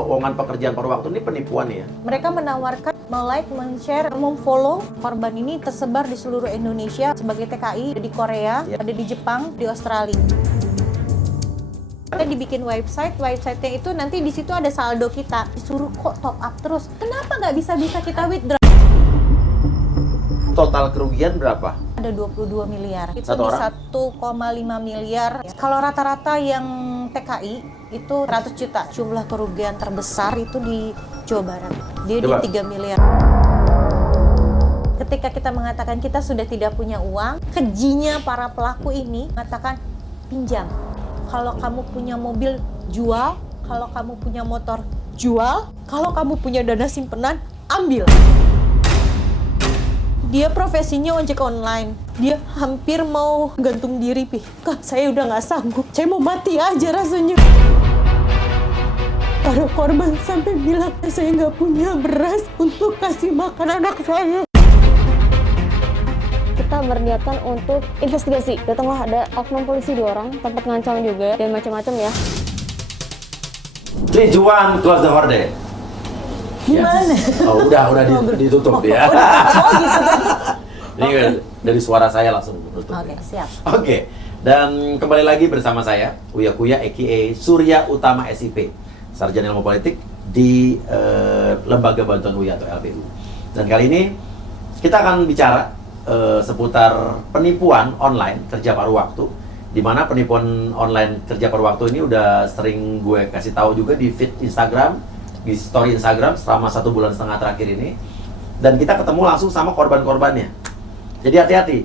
lowongan pekerjaan paruh waktu ini penipuan ya? Mereka menawarkan like, men-share, memfollow. Korban ini tersebar di seluruh Indonesia sebagai TKI, ada di Korea, ada di Jepang, di Australia. Kita dibikin website-nya itu nanti di situ ada saldo kita. Disuruh kok top up terus. Kenapa nggak bisa kita withdraw? Total kerugian berapa? Ada 22 miliar. Itu Satu di orang? 1,5 miliar. Kalau rata-rata yang TKI itu 100 juta. Jumlah kerugian terbesar itu di Jawa Barat. Dia Coba. di 3 miliar. Ketika kita mengatakan kita sudah tidak punya uang, kejinya para pelaku ini mengatakan pinjam. Kalau kamu punya mobil, jual. Kalau kamu punya motor, jual. Kalau kamu punya dana simpenan, ambil. Dia profesinya ojek online. Dia hampir mau gantung diri, Pi. Kak, saya udah nggak sanggup. Saya mau mati aja rasanya. Para korban sampai bilang, saya nggak punya beras untuk kasih makan anak saya. Kita berniatkan untuk investigasi. Datanglah ada oknum polisi 2 orang, tempat ngancam juga, dan macam-macam ya. 3, 2, 1, close the horde. Gimana? Oh, udah ditutup ya. Ini dari suara saya langsung menutup. Oke, siap. Oke, dan kembali lagi bersama saya, Uya Kuya, a.k.a. Surya Utama SIP, Sarjana Ilmu Politik di Lembaga Bantuan Uya atau LBU. Dan kali ini kita akan bicara seputar penipuan online kerja paruh waktu, di mana penipuan online kerja paruh waktu ini udah sering gue kasih tahu juga di feed Instagram, di story Instagram selama 1,5 bulan terakhir ini, dan kita ketemu langsung sama korban-korbannya. Jadi hati-hati,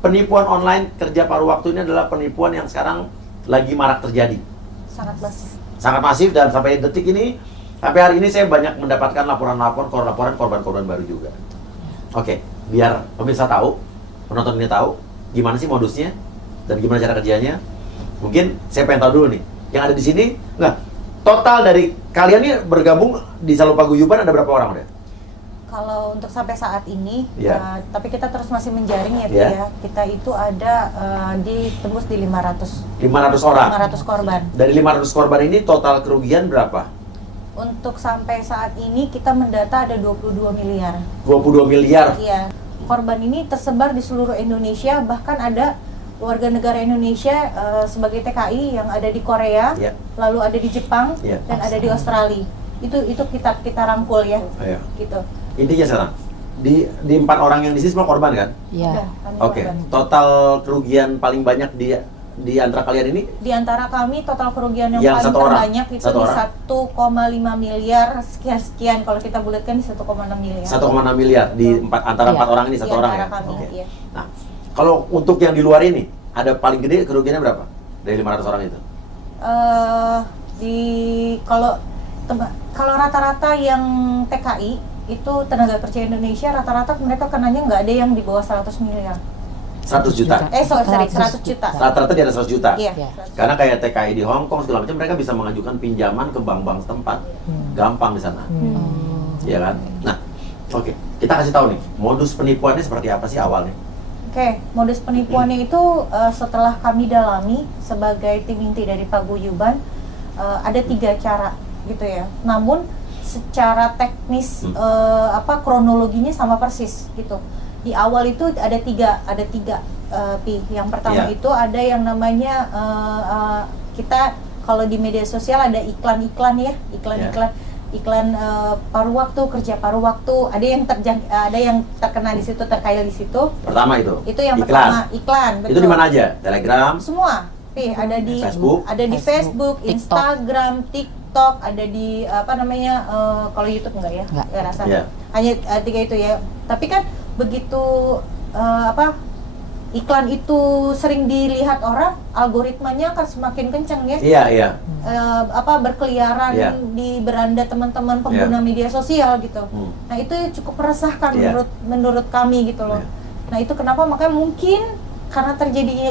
penipuan online kerja paruh waktu ini adalah penipuan yang sekarang lagi marak terjadi. Sangat masif. Sangat masif, dan sampai detik ini, sampai hari ini saya banyak mendapatkan laporan korban-korban baru juga. Oke, biar pemirsa tahu, penonton ini tahu gimana sih modusnya dan gimana cara kerjanya. Mungkin saya pengen tahu dulu nih, yang ada di sini. Nah, total dari kalian nih bergabung di Salon Paguyuban ada berapa orang udah? Kalau untuk sampai saat ini, Ya. tapi kita terus masih menjaring ya, Pi, Ya. ya. Kita itu ada ditembus di 500 orang. 500 korban. Dari 500 korban ini total kerugian berapa? Untuk sampai saat ini kita mendata ada 22 miliar. 22 miliar. Iya. Korban ini tersebar di seluruh Indonesia, bahkan ada warga negara Indonesia sebagai TKI yang ada di Korea, Ya. lalu ada di Jepang, Ya. dan ada di Australia. Itu kita rangkul ya. Ayo. Gitu. Intinya sekarang di 4 orang yang di sini semua korban kan? Udah, Iya. kami Oke. korban. Total kerugian paling banyak di antara kalian ini? Di antara kami total kerugian yang Yang paling satu orang? terbanyak itu Satu di orang? 1,5 miliar sekian. Kalau kita bulatkan di 1,6 miliar. 1,6 miliar di antara Iya. 4 orang ini Di satu orang ya? antara kami, Oke. iya. Nah, kalau untuk yang di luar ini ada paling gede kerugiannya berapa? Dari 500 orang itu? Kalau rata-rata yang TKI itu tenaga kerja Indonesia, rata-rata mereka kenanya nggak ada yang di bawah 100 miliar. 100 juta? Sorry, 100 juta. Rata-rata di atas 100 juta? Iya. Iya. Karena kayak TKI di Hong Kong segala macam, mereka bisa mengajukan pinjaman ke bank-bank setempat. Gampang di sana. Iya kan? Nah, oke. Kita kasih tahu nih, modus penipuannya seperti apa sih awalnya? Oke, modus penipuannya itu setelah kami dalami sebagai tim inti dari Paguyuban, ada 3 cara gitu ya. Namun secara teknis kronologinya sama persis gitu. Di awal itu ada tiga Pi. Yang pertama Iya. itu ada yang namanya kita kalau di media sosial ada iklan-iklan ya, iklan paruh waktu, kerja paruh waktu. Ada yang terkena di situ, terkail di situ. Pertama itu? Itu yang iklan. pertama, iklan. Betul. Itu di mana aja? Telegram? Semua. Pi, ada di Facebook? ada di Facebook, TikTok. Instagram, TikTok, ada di kalau YouTube enggak ya? Enggak. Rasa. Iya. Hanya 3 itu ya. Tapi kan begitu iklan itu sering dilihat orang, algoritmanya akan semakin kencang ya. Iya. Berkeliaran Iya. di beranda teman-teman pengguna media sosial gitu. Nah, itu cukup meresahkan Iya. menurut kami gitu loh. Iya. Nah, itu kenapa makanya mungkin karena terjadinya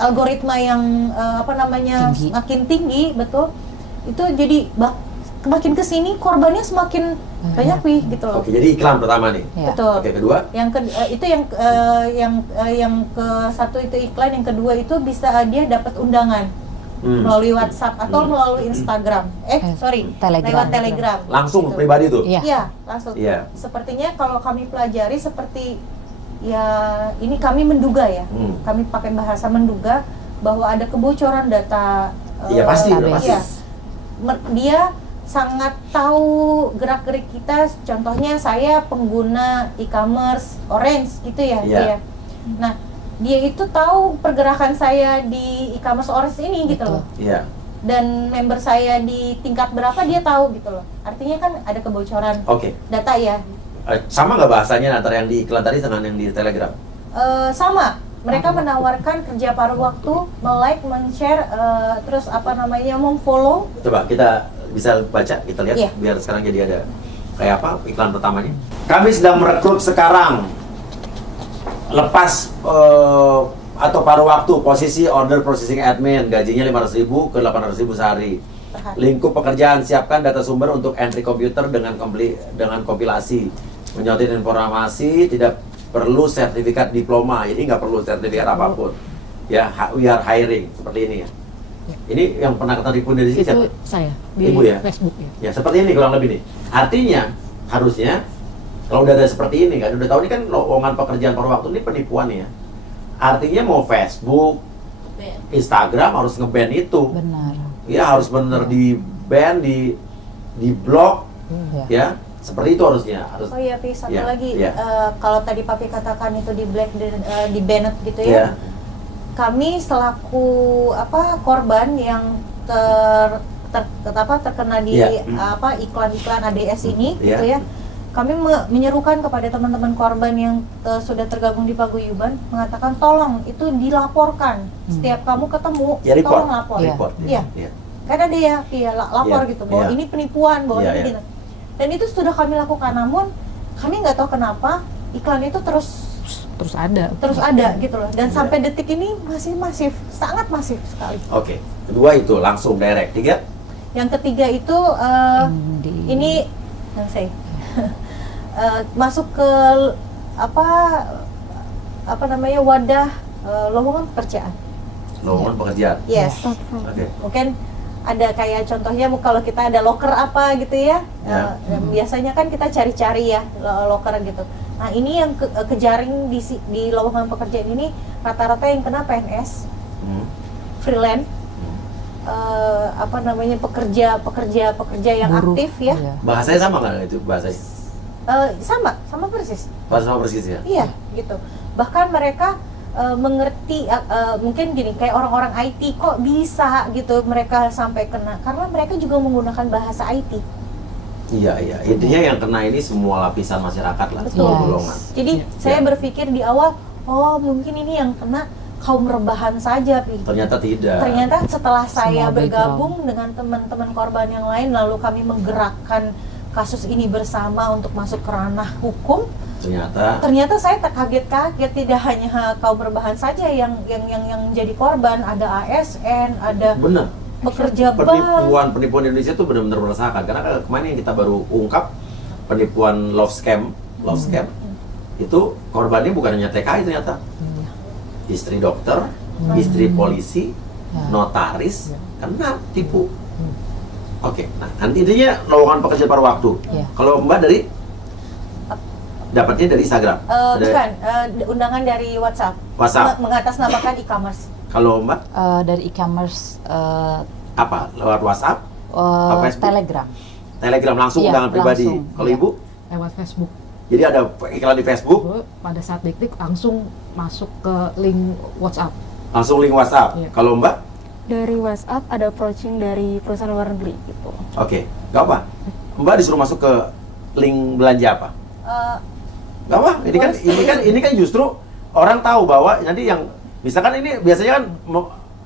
algoritma yang Tinggi. makin tinggi, betul. Itu jadi makin kesini korbannya semakin banyak Pi gitu loh. Oke, jadi iklan pertama nih. Iya. Betul. Oke, kedua? Yang ke satu itu iklan, yang kedua itu bisa dia dapat undangan. melalui WhatsApp atau melalui Instagram. Telegram. Lewat Telegram. Langsung Gitu. pribadi tuh. Iya. Iya, langsung. Iya. Sepertinya kalau kami pelajari seperti ya ini kami menduga ya. Kami pakai bahasa menduga bahwa ada kebocoran data. Iya pasti, udah database. pasti. Iya. Dia sangat tahu gerak-gerik kita. Contohnya saya pengguna e-commerce Orange gitu ya. Iya. Dia. Nah, dia itu tahu pergerakan saya di e-commerce Orange ini gitu Betul. loh. Iya. Dan member saya di tingkat berapa dia tahu gitu loh. Artinya kan ada kebocoran Oke. data ya. Sama nggak bahasanya antara yang di iklan tadi dengan yang di Telegram? Sama. Mereka menawarkan kerja paruh waktu, like, men-share, terus apa namanya, memfollow. Coba kita bisa baca, kita lihat Iya. biar sekarang jadi ada kayak apa iklan pertamanya. Kami sedang merekrut sekarang. Lepas atau paruh waktu posisi order processing admin, gajinya 500.000 ke 800.000 sehari. Per hari. Lingkup pekerjaan, siapkan data sumber untuk entry komputer dengan kompilasi. Menyortir informasi, tidak perlu sertifikat diploma, jadi nggak perlu sertifikat apapun. Ya, we are hiring, seperti ini ya. Ini yang pernah ketipu dari sini siapa? Itu saya di Ibu ya? Facebook ya. Ya, seperti ini kurang lebih nih. Artinya, harusnya kalau udah ada seperti ini kan, udah tahu ini kan lowongan pekerjaan paruh waktu, ini penipuan ya. Artinya mau Facebook, Instagram harus nge-ban itu. Benar. Ya harus bener di ban, di blok, Iya. ya seperti itu harusnya. Oh iya, Pi, satu Ya, lagi. ya. Kalau tadi Papi katakan itu di black, di banned gitu Ya. ya. Kami selaku korban yang terkena di Ya. iklan-iklan ADS ini Ya. gitu ya. Kami menyerukan kepada teman-teman korban yang sudah tergabung di paguyuban, mengatakan tolong itu dilaporkan. Setiap kamu ketemu, Ya, report. tolong lapor. Iya. Report. Iya. Ya. Kan ada ya, lapor Iya, gitu bahwa iya. ini penipuan, bahwa Iya, ini iya. gini. Dan itu sudah kami lakukan, namun kami nggak tahu kenapa iklan itu terus Terus ada. ada gitu loh. Dan Iya. sampai detik ini masih masif, sangat masif sekali. Oke. Kedua itu langsung direct. Tiga. Yang ketiga itu ini yang saya masuk ke apa namanya wadah lowongan pekerjaan. Lowongan pekerjaan. Yes. Oke. Mungkin ada kayak contohnya kalau kita ada loker apa gitu ya, Ya. biasanya kan kita cari-cari ya loker gitu. Nah ini yang kejaring di lowongan pekerjaan ini rata-rata yang kena PNS, Hmm. freelance, pekerja yang Buruh. aktif ya. Iya. Bahasanya sama nggak itu bahasanya? Sama persis. Bahasa sama persis ya. Iya, gitu. Bahkan mereka mengerti, mungkin gini, kayak orang-orang IT kok bisa gitu mereka sampai kena, karena mereka juga menggunakan bahasa IT. Iya iya. Intinya yang kena ini semua lapisan masyarakat lah, Betul. semua golongan. Jadi saya berpikir di awal, oh mungkin ini yang kena kaum rebahan saja, Pi. Ternyata tidak. Ternyata setelah saya Semua bergabung dengan teman-teman korban yang lain, lalu kami menggerakkan kasus ini bersama untuk masuk ke ranah hukum. Ternyata saya terkaget-kaget, tidak hanya kaum berbahan saja yang jadi korban, ada ASN, ada Benar. pekerja bank. Penipuan Indonesia itu benar-benar meresahkan karena kemarin yang kita baru ungkap penipuan love scam itu korbannya bukan hanya TKI ternyata, istri dokter, istri polisi, notaris, kena tipu. Oke, nah nanti intinya lowongan pekerja paruh waktu. Iya. Kalau Mbak dari dapatnya dari Instagram, Bukan, undangan dari WhatsApp. WhatsApp. Mengatasnamakan e-commerce. Kalau Mbak Dari e-commerce apa? Lewat WhatsApp, Facebook? Telegram. Telegram langsung Iya, undangan pribadi. langsung. Kalau Iya. Ibu, Lewat Facebook. jadi ada iklan di Facebook, Pada saat diklik langsung masuk ke link WhatsApp. langsung link WhatsApp. Iya. Kalau Mbak, Dari WhatsApp ada approaching dari perusahaan luar negeri gitu. oke, nggak apa. Mbak disuruh masuk ke link belanja apa? Eh, Nggak apa. Ini kan justru orang tahu bahwa nanti yang misalkan ini biasanya kan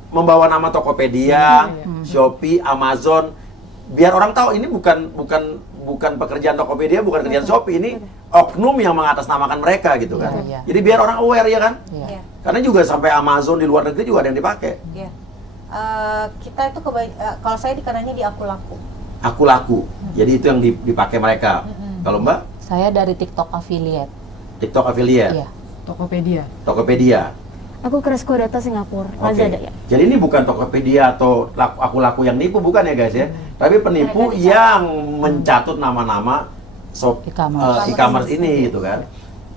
membawa nama Tokopedia, Shopee, Amazon, biar orang tahu ini bukan pekerjaan Tokopedia, bukan pekerjaan Shopee, ini oknum yang mengatasnamakan mereka gitu kan. Iya. Jadi biar orang aware ya kan. Iya. Iya. Karena juga sampai Amazon di luar negeri juga ada yang dipakai. Iya. Kita itu kalau saya dikenanya di aku laku. Aku laku. Jadi itu yang dipakai mereka. Kalau Mbak, Saya dari TikTok affiliate. TikTok affiliate, Iya. Tokopedia. Tokopedia. Aku Cresco Data Singapura, Oke. Lazada ya. Jadi ini bukan Tokopedia atau aku laku yang nipu, bukan ya guys ya. Tapi penipu Mereka yang mencatut nama-nama e-commerce ini gitu kan.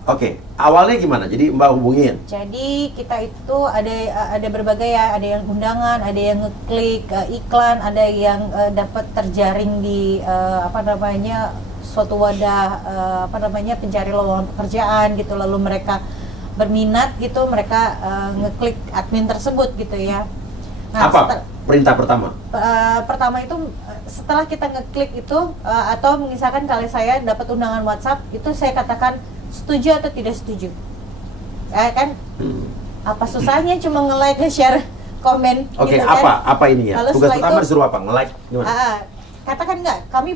Oke, awalnya gimana? Jadi Mbak hubungin. Jadi kita itu ada berbagai ya, ada yang undangan, ada yang ngeklik iklan, ada yang dapat terjaring di suatu wadah pencari lowongan pekerjaan gitu, lalu mereka berminat gitu, mereka ngeklik admin tersebut gitu ya. Apa perintah pertama? Pertama itu setelah kita ngeklik itu atau misalkan kalau saya dapat undangan WhatsApp itu saya katakan setuju atau tidak setuju, kan? Apa susahnya cuma nge-like, nge-share, komen. Oke, gitu kan? apa ini ya? Lalu Tugas setelah pertama itu, disuruh apa? Nge-like gimana? Katakan enggak, kami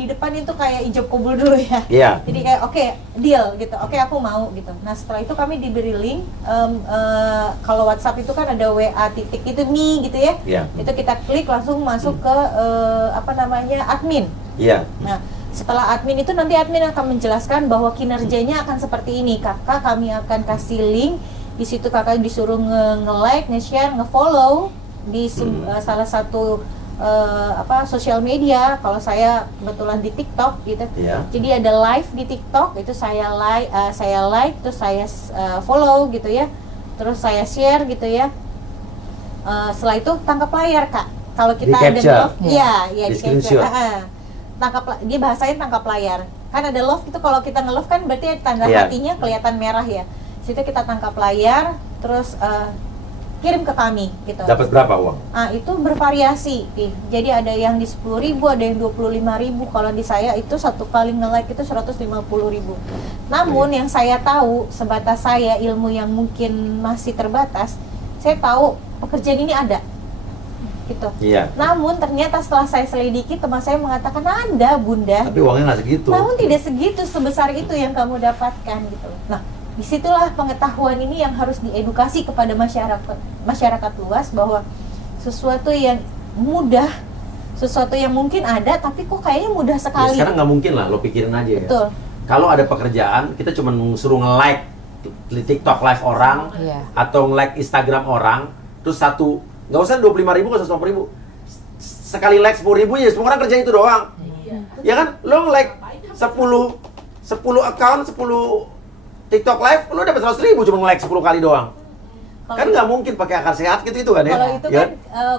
di depan itu kayak ijab kabul dulu ya. Iya. Jadi kayak oke, deal gitu. Oke, aku mau gitu. Nah, setelah itu kami diberi link. Kalau WhatsApp itu kan ada WA titik itu nih gitu ya. Iya. Itu kita klik langsung masuk ke admin. Iya. Nah, setelah admin itu nanti admin akan menjelaskan bahwa kinerjanya akan seperti ini. Kakak kami akan kasih link. Di situ kakak disuruh nge-like, nge-share, nge-follow di salah satu sosial media. Kalau saya kebetulan di TikTok gitu. Iya. Jadi ada live di TikTok, itu saya like, terus saya follow gitu ya. Terus saya share gitu ya. Setelah itu tangkap layar, Kak. Kalau kita Di ada capture. love, iya, Di di screenshot. capture. Dia bahasain tangkap layar. Kan ada love itu, kalau kita nge-love kan berarti tanda Iya. hatinya kelihatan merah ya. Situ kita tangkap layar, terus kirim ke kami gitu. Dapat berapa uang? Itu bervariasi, Pi. Jadi ada yang di 10.000, ada yang 25.000. Kalau di saya itu satu kali nge-like itu 150.000. Namun yang saya tahu, sebatas saya ilmu yang mungkin masih terbatas, saya tahu pekerjaan ini ada. Gitu. Iya. Namun ternyata setelah saya selidiki, teman saya mengatakan ada, Bunda. Tapi uangnya nggak segitu. Namun tidak segitu sebesar itu yang kamu dapatkan gitu. Nah, disitulah pengetahuan ini yang harus diedukasi kepada masyarakat luas, bahwa sesuatu yang mudah, sesuatu yang mungkin ada, tapi kok kayaknya mudah Ya, sekali. sekarang nggak mungkin lah, lo pikirin aja ya. Betul. Kalau ada pekerjaan, kita cuma suruh nge-like TikTok live orang, Iya. atau nge-like Instagram orang, terus nggak usah 25.000, nggak usah 100.000. Sekali like 10.000 ya, semua orang kerja itu doang. Ya kan? Lo nge-like 10 account, 10 TikTok live, lo dapat 100.000 cuma nge-like 10 kali doang. Kan nggak mungkin pakai akar sehat gitu kan ya? Kalau itu Ya kan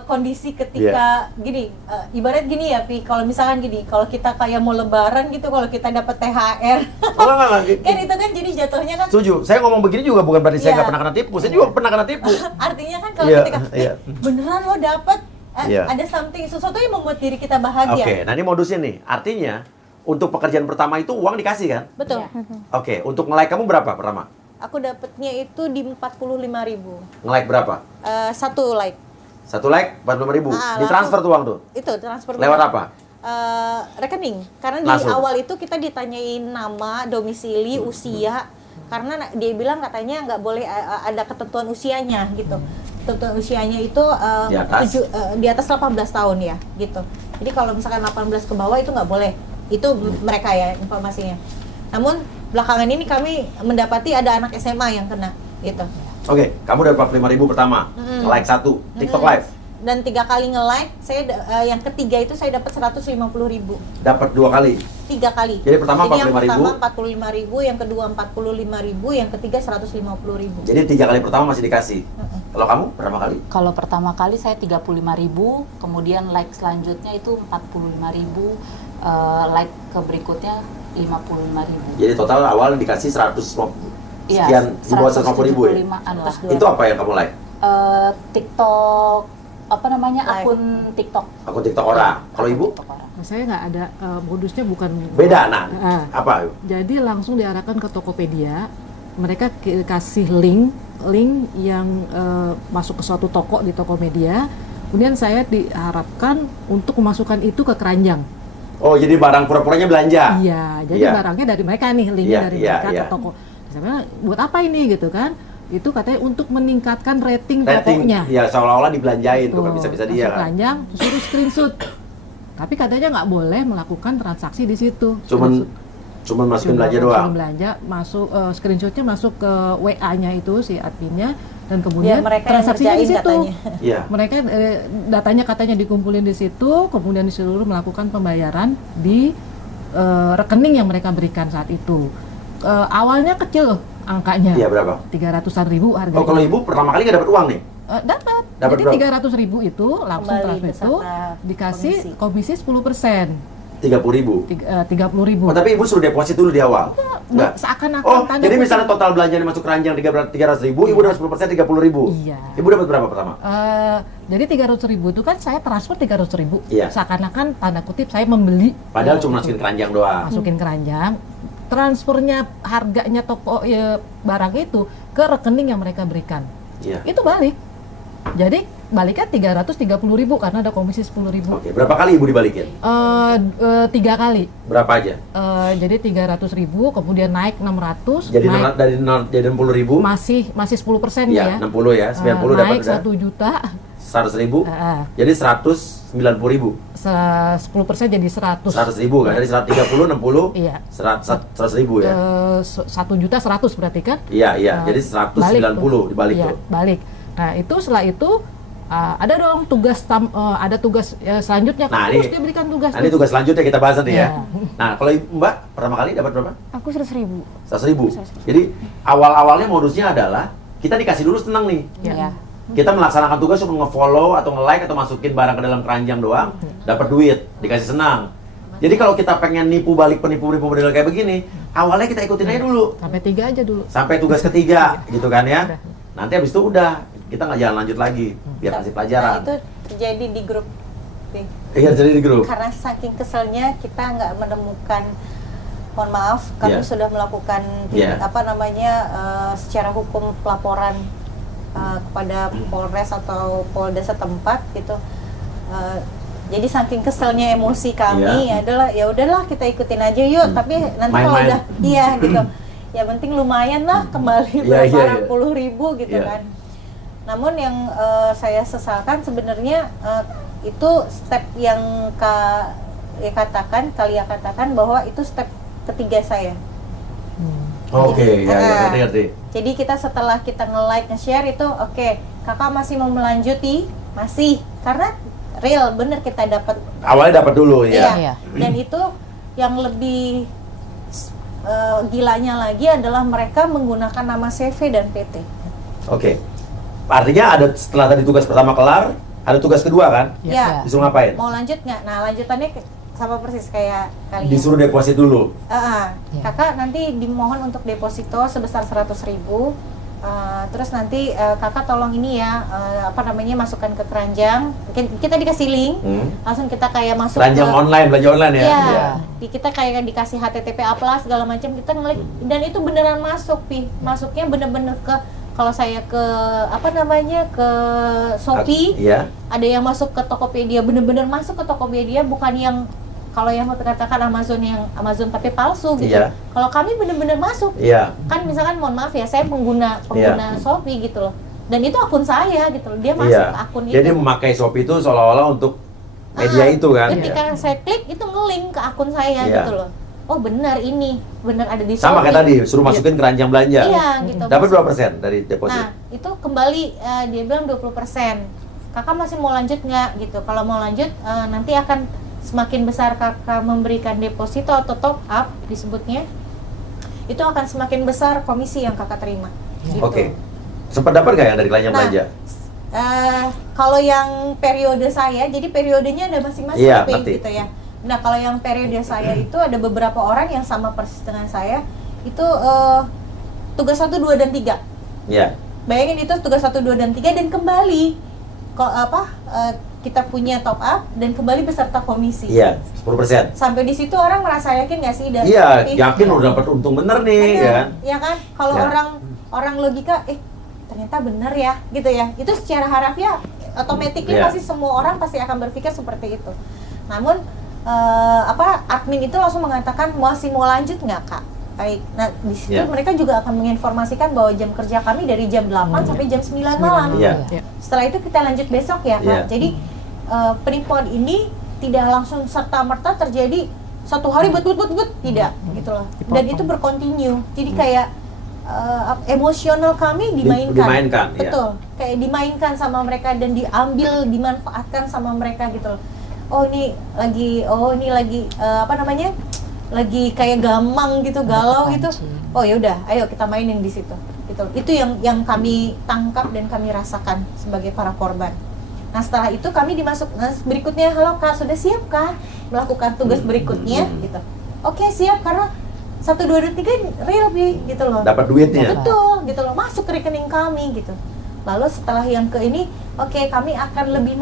kondisi ketika gini, ibarat gini ya, Pi. Kalau misalkan gini, kalau kita kayak mau lebaran gitu, kalau kita dapat THR, Oh, enggak. kan itu kan jadi jatuhnya kan. Setuju. Saya ngomong begini juga bukan berarti saya Iya. nggak pernah kena tipu. Saya juga pernah kena tipu. Artinya kan kalau Iya, ketika iya. beneran lo dapat Iya. ada sesuatu yang membuat diri kita bahagia. Oke, nah ini modusnya nih. Artinya untuk pekerjaan pertama itu uang dikasih kan? Betul. Iya. Oke, untuk nge-like kamu berapa pertama? Aku dapatnya itu di 45.000. Nge-like berapa? Satu like. Satu like 45.000. Ah, Ditransfer tuh uang tuh. Itu transfer Lewat tunai. apa? Rekening. Karena Langsung. di awal itu kita ditanyain nama, domisili, usia. Karena dia bilang katanya nggak boleh ada ketentuan usianya gitu. Ketentuan usianya itu Di atas? di atas 18 tahun ya gitu. Jadi kalau misalkan 18 ke bawah itu nggak boleh. Itu mereka ya informasinya. Namun belakangan ini kami mendapati ada anak SMA yang kena gitu. Oke, kamu dapat 45.000 pertama. Like satu, TikTok live. Dan 3 kali nge-like, yang ketiga itu saya dapat 150.000. Dapat 2 kali. 3 kali. Jadi pertama yang 45.000. pertama 45.000, yang kedua 45.000, yang ketiga 150.000. Jadi 3 kali pertama masih dikasih. Kalau kamu berapa kali? Kalau pertama kali saya 35.000, kemudian like selanjutnya itu 45.000, like ke berikutnya 55.000. Jadi total awal dikasih 150 Iya, sekian, di bawah 150.000 ya? 175-an lah. Itu apa yang kamu like? TikTok, apa namanya, Live. akun TikTok. Aku TikTok orang. Kalau ibu? TikTok orang. Nah, saya nggak ada modusnya bukan Beda, nah. Ah. Apa? Jadi langsung diarahkan ke Tokopedia, mereka kasih link yang masuk ke suatu toko di Tokopedia. Kemudian saya diharapkan untuk memasukkan itu ke keranjang. Oh, jadi barang pura-puranya belanja? Iya, jadi Iya. barangnya dari mereka nih, linknya Iya, dari iya, mereka iya. ke toko. Misalnya, buat apa ini gitu kan? Itu katanya untuk meningkatkan rating Rating, tokonya. ya seolah-olah dibelanjain tuh, Tuh, kan bisa-bisa dia masuk kan. keranjang, suruh screenshot. Tapi katanya nggak boleh melakukan transaksi di situ. Cuman Cuma masukin belanja Masukin doang. belanja, masuk screenshotnya masuk ke WA-nya itu si adminnya, dan kemudian Biar mereka yang transaksinya di ngerjain situ. katanya. Iya. Mereka datanya katanya dikumpulin di situ, kemudian disuruh melakukan pembayaran di rekening yang mereka berikan saat itu. Awalnya kecil loh angkanya, Iya, berapa? 300-an ribu harganya. Oh, kalau ibu pertama kali nggak dapat uang nih? Dapat. Dapat Jadi berapa? 300 ribu itu langsung Kembali transfer ke itu sana dikasih komisi. komisi 10%, 30.000. 30.000. Oh, tapi ibu suruh deposit dulu di awal? Nggak? Seakan-akan Oh, tanda jadi kutip. misalnya total belanjaan masuk keranjang 300.000, ibu dapat 10%, 30.000. Iya. Ibu dapat berapa pertama? Jadi 300.000 itu kan saya transfer 300.000. Iya. Seakan-akan tanda kutip saya membeli, Padahal cuma masukin keranjang doang. masukin keranjang, transfernya harganya toko barang itu ke rekening yang mereka berikan. Iya. Itu balik. Jadi baliknya 330.000 karena ada komisi 10.000. Oke, berapa kali ibu dibalikin? 3 kali. Berapa aja? Jadi 300.000, kemudian naik 600, Jadi naik dari 60.000? masih 10% Iya, ya. 60 ya, 90 dapat naik udah. 1 juta, 100.000. Jadi 190.000. 10% jadi 100. 100.000 kan? Dari 130, 60, Iya. 100.000 ya? 1.100.000 berarti kan? Iya, iya. Jadi Balik 190 dibalik Iya, tuh. balik. Nah, itu setelah itu ada dong tugas ada tugas selanjutnya, Nah, terus ini- dia berikan tugas. Nah, ini tugas selanjutnya kita bahas nanti ya. Iya. Nah, kalau Mbak pertama kali dapat berapa? Aku 100.000. 100.000. Jadi awal-awalnya modusnya adalah kita dikasih dulu senang nih. Ya. Kita melaksanakan tugas untuk nge-follow atau nge-like atau masukin barang ke dalam keranjang doang, dapat duit, dikasih senang. Jadi kalau kita pengen nipu balik penipu-penipu model kayak begini, awalnya kita ikutin aja dulu Sampai 3 aja dulu. sampai tugas ketiga, gitu kan ya. Nanti habis itu udah kita nggak jalan lanjut lagi, biar kasih pelajaran. Nah, itu terjadi di grup. Nih. Iya, jadi di grup. Karena saking keselnya kita nggak menemukan, mohon maaf, kami Iya. sudah melakukan Iya. secara hukum pelaporan kepada Polres atau Polda setempat gitu. Jadi saking keselnya emosi kami Iya. adalah ya udahlah kita ikutin aja yuk, tapi nanti kalau Main-main. udah iya gitu. Ya penting lumayan lah kembali Iya, berapa iya. puluh ribu gitu Iya. kan. Namun yang saya sesalkan sebenarnya itu step yang kalian katakan bahwa itu step ketiga saya. Oke, ya, Ah. ngerti. Jadi kita setelah kita nge-like, nge-share itu oke, kakak masih mau melanjuti, masih karena real bener kita dapat. Awalnya dapat dulu ya. Iya. Dan itu yang lebih gilanya lagi adalah mereka menggunakan nama CV dan PT. Oke. Artinya ada setelah tadi tugas pertama kelar, ada tugas kedua kan? Ya, Disuruh ngapain? mau lanjut nggak? Nah lanjutannya sama persis kayak kalian. Disuruh deposit dulu. Ya. Kakak nanti dimohon untuk deposito sebesar 100.000. Terus nanti kakak tolong ini ya masukkan ke keranjang. Kita dikasih link, langsung kita kayak masuk Keranjang ke online, belanja online ya. Iya. Iya. Kita kayak dikasih HTTP apa segala macam, kita ngelik dan itu beneran masuk, masuknya bener-bener ke, kalau saya ke ke Shopee, Iya. ada yang masuk ke Tokopedia, bener-bener masuk ke Tokopedia, bukan yang kalau yang mau katakan Amazon tapi palsu gitu. Iya. Kalau kami bener-bener masuk, Iya. kan misalkan mohon maaf ya, saya pengguna Shopee gitu loh, dan itu akun saya gitu loh, dia masuk Iya. ke akun Jadi itu. memakai Shopee itu seolah-olah untuk media itu kan. Ketika saya klik itu nge-link ke akun saya Iya. gitu loh. Oh benar ini, benar ada di Sama kayak tadi, suruh masukin keranjang belanja. Iya gitu. Dapat Masuk. berapa persen dari deposit? Nah itu kembali dia bilang 20%. Kakak masih mau lanjut nggak gitu? Kalau mau lanjut nanti akan semakin besar kakak memberikan deposito atau top up disebutnya, itu akan semakin besar komisi yang kakak terima. Gitu. Oke. Sempat dapat nggak yang dari keranjang Nah, belanja? Kalau yang periode saya, jadi periodenya ada masing-masing Iya, P, ngerti. gitu ya. Nah kalau yang periode saya itu ada beberapa orang yang sama persis dengan saya, itu tugas 1, 2, dan 3. Iya. Bayangin itu tugas 1, 2, dan 3 dan kembali kita punya top up dan kembali beserta komisi. Iya, 10%. Sampai di situ orang merasa yakin nggak sih? Iya, yakin udah dapat untung bener nih, Bener, kan? ya kan? Kalau Ya. orang logika, ternyata bener ya, gitu ya. Itu secara harafiah, otomatis Ya. pasti semua orang pasti akan berpikir seperti itu. Namun admin itu langsung mengatakan masih mau lanjut nggak kak? Baik. Nah di situ Ya. mereka juga akan menginformasikan bahwa jam kerja kami dari jam 8 sampai jam 9 malam. Iya. Setelah itu kita lanjut besok ya kak. Iya. Jadi penipuan ini tidak langsung serta merta terjadi satu hari bet tidak gitu loh. Dan itu berkontinu. Jadi kayak emosional kami dimainkan. Iya. Betul. Kayak dimainkan sama mereka dan diambil, dimanfaatkan sama mereka gitu loh. Ini lagi apa namanya? Lagi kayak gamang gitu, galau gitu. Oh ya udah, ayo kita mainin di situ. Gitu. Itu yang kami tangkap dan kami rasakan sebagai para korban. Nah setelah itu kami berikutnya, halo Kak, sudah siap Kak melakukan tugas berikutnya gitu. Oke, siap, karena 1, 2, 3 real gitu loh. Dapat duitnya. Betul, gitu loh, masuk ke rekening kami gitu. Lalu setelah yang ke ini, oke, kami akan lebih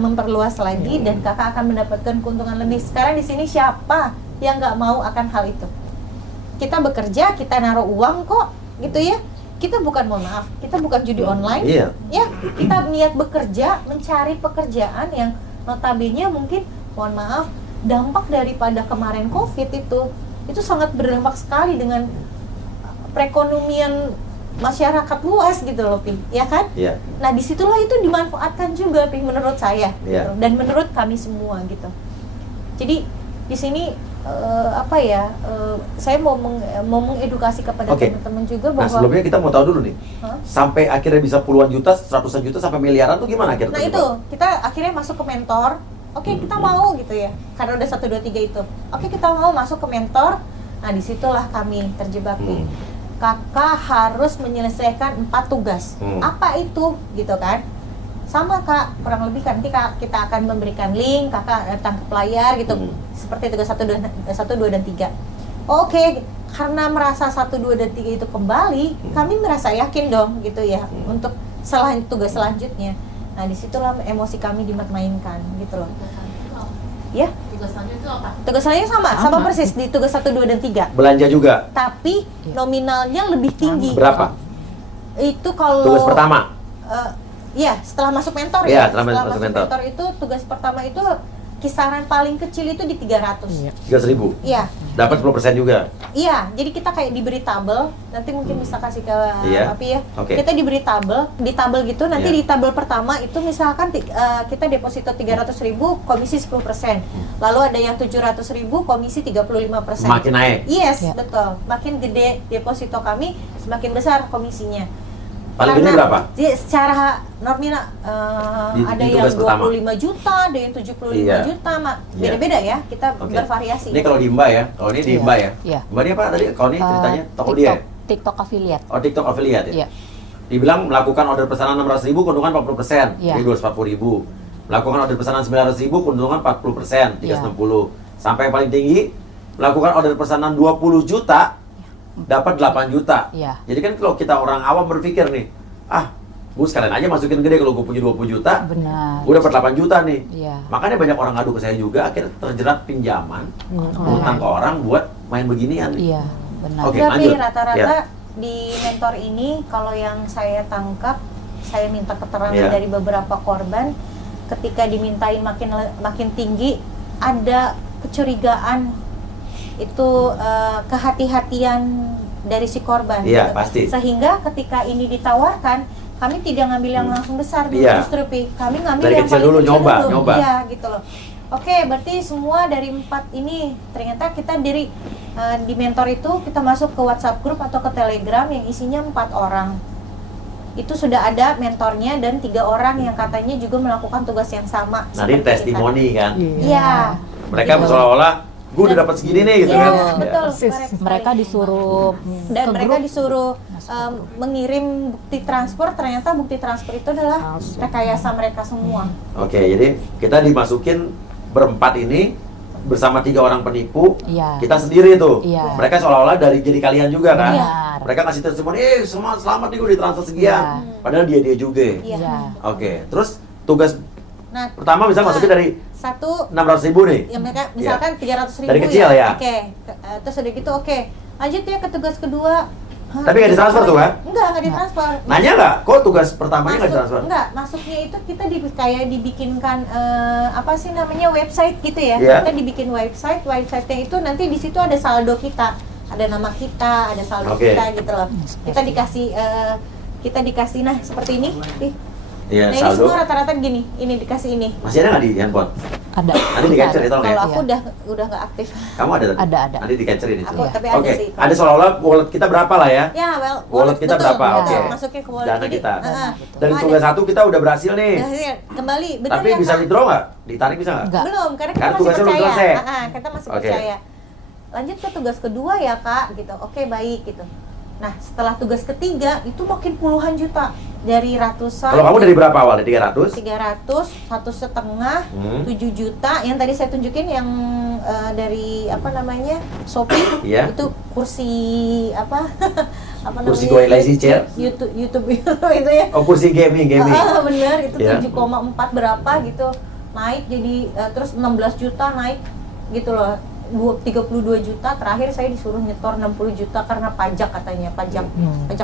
memperluas lagi dan kakak akan mendapatkan keuntungan lebih. Sekarang di sini siapa yang nggak mau akan hal itu? Kita bekerja, kita naruh uang kok, gitu ya. Kita bukan, mohon maaf, kita bukan judi online. Iya. Ya, kita niat bekerja, mencari pekerjaan yang notabene mungkin, mohon maaf, dampak daripada kemarin COVID itu sangat berdampak sekali dengan perekonomian masyarakat luas gitu loh, Pi, ya kan? Iya. Nah disitulah itu dimanfaatkan juga, Pi, menurut saya, Iya. gitu. Dan menurut kami semua gitu. Jadi di sini saya mau mengedukasi kepada Oke. teman-teman juga Nah, bahwa sebelumnya kita mau tahu dulu nih. Hah? Sampai akhirnya bisa puluhan juta, ratusan juta sampai miliaran tuh gimana akhirnya? Nah itu, kita akhirnya masuk ke mentor. Oke, kita mau gitu ya, karena udah 1, 2, 3 itu. Oke, kita mau masuk ke mentor. Nah disitulah kami terjebak, Pi. Kakak harus menyelesaikan 4 tugas. Apa itu gitu kan? Sama Kak, kurang lebih kan nanti kita akan memberikan link, kakak datang ke layar gitu. Seperti tugas 1, 2, dan 3. Oke, karena merasa 1, 2, dan 3 itu kembali, kami merasa yakin dong gitu ya untuk tugas selanjutnya. Nah disitulah emosi kami dimainkan gitu loh. Ya, Tugas selanjutnya itu apa? tugas selanjutnya sama persis di tugas 1, 2, dan 3. Belanja juga. Tapi nominalnya lebih tinggi. Berapa? Itu kalau Tugas pertama. Iya, setelah masuk mentor Iya, ya. setelah masuk masuk mentor. mentor itu tugas pertama itu kisaran paling kecil itu di 300. Iya. 3.000. Iya. Dapat 10% juga. Iya, jadi kita kayak diberi tabel, nanti mungkin bisa kasih ke Iya. Papi ya. Oke. Kita diberi tabel, di tabel gitu nanti Iya. di tabel pertama itu misalkan kita deposito 300.000, komisi 10%. Lalu ada yang 700.000, komisi 35%. Makin naik. Yes, Ya. betul. Makin gede deposito kami, semakin besar komisinya. Paling gede berapa? Secara nominal Di ada tugas yang pertama. 25 juta, ada yang 75 Iya. juta, Iya. beda-beda ya. Kita Oke. bervariasi. Ini kalau di Mbak ya, kalau ini di Iya. Mbak ya. Iya. Mbak ini apa tadi? Kalau ini ceritanya toko dia. TikTok affiliate. Oh, TikTok affiliate ya. Iya. Dibilang melakukan order pesanan 600.000 keuntungan 40%, Iya. jadi 240.000. Melakukan order pesanan 900.000 keuntungan 40%, 360. Sampai yang paling tinggi melakukan order pesanan 20 juta dapat 8 juta. Iya. Jadi kan kalau kita orang awam berpikir nih, gue sekalian aja masukin gede kalau gue punya 20 juta, Benar. gue dapat 8 juta nih. Iya. Makanya banyak orang ngadu ke saya juga, akhirnya terjerat pinjaman, utang ke orang buat main beginian. Iya, benar. Oke, Tapi lanjut. rata-rata Ya. di mentor ini kalau yang saya tangkap, saya minta keterangan Ya. dari beberapa korban, ketika dimintain makin tinggi, ada kecurigaan itu kehati-hatian dari si korban. Iya, gitu. pasti. Sehingga ketika ini ditawarkan, kami tidak ngambil yang langsung besar dulu, Iya. justru Pi. Kami ngambil Dari yang kecil paling dulu, kecil nyoba, dulu. nyoba. Iya, gitu loh. Oke, berarti semua dari 4 ini ternyata kita di mentor itu kita masuk ke WhatsApp grup atau ke Telegram yang isinya 4 orang. Itu sudah ada mentornya dan 3 orang yang katanya juga melakukan tugas yang sama. Nah, ini seperti kita. testimoni kan. Iya. Mereka Gitu. seolah-olah gue udah dapat segini nih gitu Iya, kan. betul. Persis. correct sekali. Mereka disuruh Dan ke mereka grup. disuruh mengirim bukti transfer, ternyata bukti transfer itu adalah Palsu. rekayasa mereka semua. Oke, jadi kita dimasukin berempat ini bersama 3 orang penipu. Iya. Kita sendiri tuh. Iya. Mereka seolah-olah dari jadi kalian juga kan. Benar. Mereka kasih testimoni, selamat nih gue ditransfer sekian. Iya. Padahal dia juga. Iya. Iya. Oke, terus tugas Nah, pertama bisa masukin dari 600.000 nih. ya mereka misalkan 300.000 Dari kecil ya? Oke. Terus udah gitu oke. Lanjut ya ke tugas kedua. Hah, Tapi nggak ditransfer tuh kan? Nggak ditransfer. Nanya nggak? Kok tugas pertamanya nggak ditransfer? Enggak, masuknya itu kita kayak dibikinkan apa sih namanya website gitu ya. Iya. Kita dibikin website-nya itu nanti di situ ada saldo kita, ada nama kita, ada saldo Oke. kita gitu loh. Kita dikasih nah seperti ini. Ih, Iya, Nah ini saldo. semua rata-rata gini, ini dikasih ini. Masih ada nggak di handphone? Ada. Nanti di capture ya, tolong ya. Kalau aku Iya. udah nggak aktif. Kamu ada tadi? Ada. Nanti di capture ini. Aku Iya. tapi ada Oke, sih. ada seolah-olah wallet kita berapa lah ya? Ya, Wallet kita betul, berapa? betul. Oke. Masuknya ke wallet. Dana Jadi, kita. Betul. Dari ada. tugas 1 kita udah berhasil nih. Berhasil. Kembali, betul Tapi ya, bisa Kak? withdraw nggak? Ditarik bisa nggak? Enggak. Belum, karena kita Kan masih tugasnya belum percaya. selesai. Kita masih Oke. percaya. Lanjut ke tugas kedua ya kak, gitu. Oke baik gitu. Nah setelah tugas ketiga itu makin puluhan juta dari ratusan. Kalau kamu dari berapa awalnya? 300? 300, 1,5, Hmm. 7 juta. Yang tadi saya tunjukin yang dari apa namanya Shopee, Iya. itu kursi apa? apa Kursi namanya? Go Lazy Chair? YouTube itu ya. Oh, kursi gaming. Bener, itu Iya. 7,4 berapa gitu. Naik jadi terus 16 juta naik gitu loh. 32 juta, terakhir saya disuruh nyetor 60 juta karena pajak katanya, pajak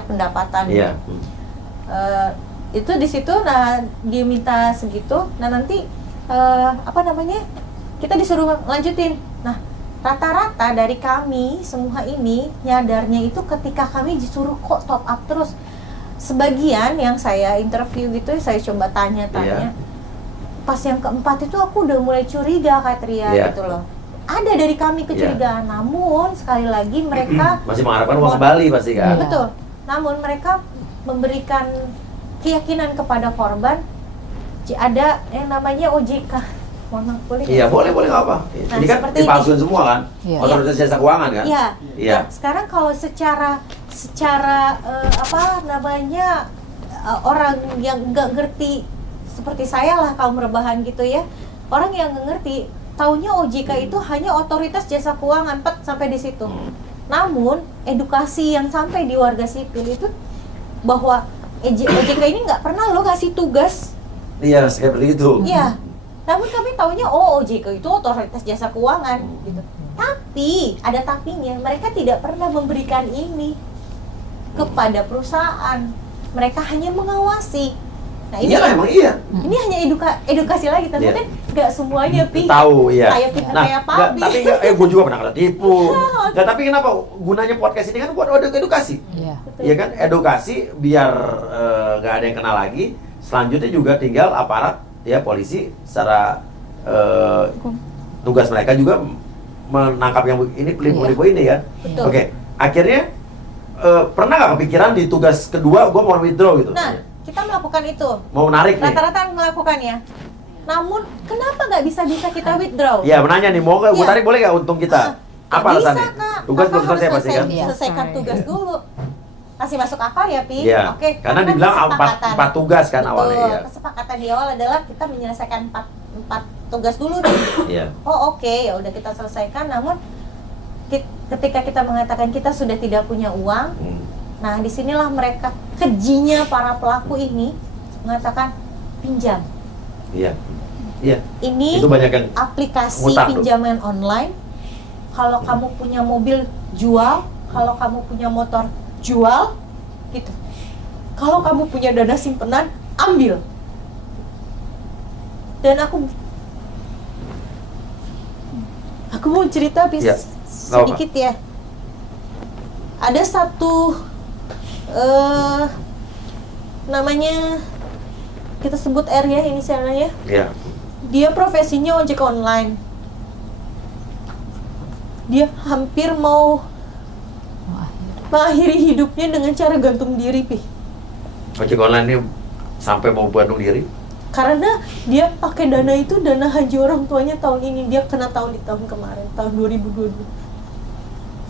pendapatan. Iya. Itu di situ, nah dia minta segitu, nah nanti apa namanya, kita disuruh lanjutin. Nah rata-rata dari kami semua ini nyadarnya itu ketika kami disuruh kok top up terus. Sebagian yang saya interview gitu, saya coba tanya-tanya. Pas yang keempat itu aku udah mulai curiga Kak Tria gitu loh. Ada dari kami kecurigaan, namun sekali lagi mereka Masih mengharapkan uang kembali pasti kan? betul. Namun mereka memberikan keyakinan kepada korban. Ada yang namanya OJK. Mohon maaf, boleh? Iya, boleh nggak apa. Nah, Ini kan seperti dipalsuin semua kan? Iya. Otoritas Jasa Keuangan kan? Iya. Iya. Nah, sekarang kalau secara apa namanya orang yang nggak ngerti seperti saya lah kaum rebahan gitu ya, orang yang nggak ngerti taunya OJK itu hanya otoritas jasa keuangan sampai di situ. Namun edukasi yang sampai di warga sipil itu bahwa OJK ini nggak pernah lo ngasih tugas. Iya, seperti itu. Iya. Namun kami taunya OJK itu otoritas jasa keuangan gitu. Tapi ada tapinya, mereka tidak pernah memberikan ini kepada perusahaan. Mereka hanya mengawasi. Nah, ini Iyalah, emang iya. ini hanya edukasi lagi, tapi Iya. kan nggak semuanya Tahu, iya. kayak pinter Nah, kayak nggak, Pabi. tapi gue juga pernah kena tipu. Nggak, tapi kenapa gunanya podcast ini kan buat edukasi? Iya. Iya kan, edukasi biar nggak ada yang kena lagi. Selanjutnya juga tinggal aparat ya polisi secara tugas mereka juga menangkap yang ini penipu ini ya. Betul. Oke, akhirnya pernah nggak kepikiran di tugas kedua gue mau withdraw gitu? Nah, kita melakukan itu. Mau menarik nih? Rata-rata melakukannya. Namun, kenapa nggak bisa kita withdraw? Iya, menanya nih, mau nggak gue Iya. tarik boleh nggak untung kita? Apa Nggak bisa, alasannya? Kak. Tugas Kakak belum selesai harus pasti kan? Iya. Selesaikan tugas dulu. Masih masuk akal ya, Pi? Iya. Oke. Karena kan dibilang kesepakatan. empat tugas kan Betul. awalnya. Iya. Kesepakatan di awal adalah kita menyelesaikan empat tugas dulu nih. Iya. Oh oke, ya udah kita selesaikan. Namun ketika kita mengatakan kita sudah tidak punya uang, nah disinilah mereka kejinya para pelaku ini mengatakan pinjam. Iya. Iya. Ini Itu banyak yang aplikasi ngutang tuh. pinjaman online. Kalau kamu punya mobil jual, kalau kamu punya motor jual, gitu. Kalau kamu punya dana simpenan, ambil. Dan aku mau cerita Ya, sedikit ya. Ada satu namanya kita sebut R ya inisialnya. Iya. Dia profesinya ojek online. Dia hampir mau mengakhiri hidupnya dengan cara gantung diri, Pi. Ojek online ini sampai mau gantung diri? Karena dia pakai dana itu, dana haji orang tuanya tahun ini. Dia kena tahun di tahun kemarin, tahun 2022.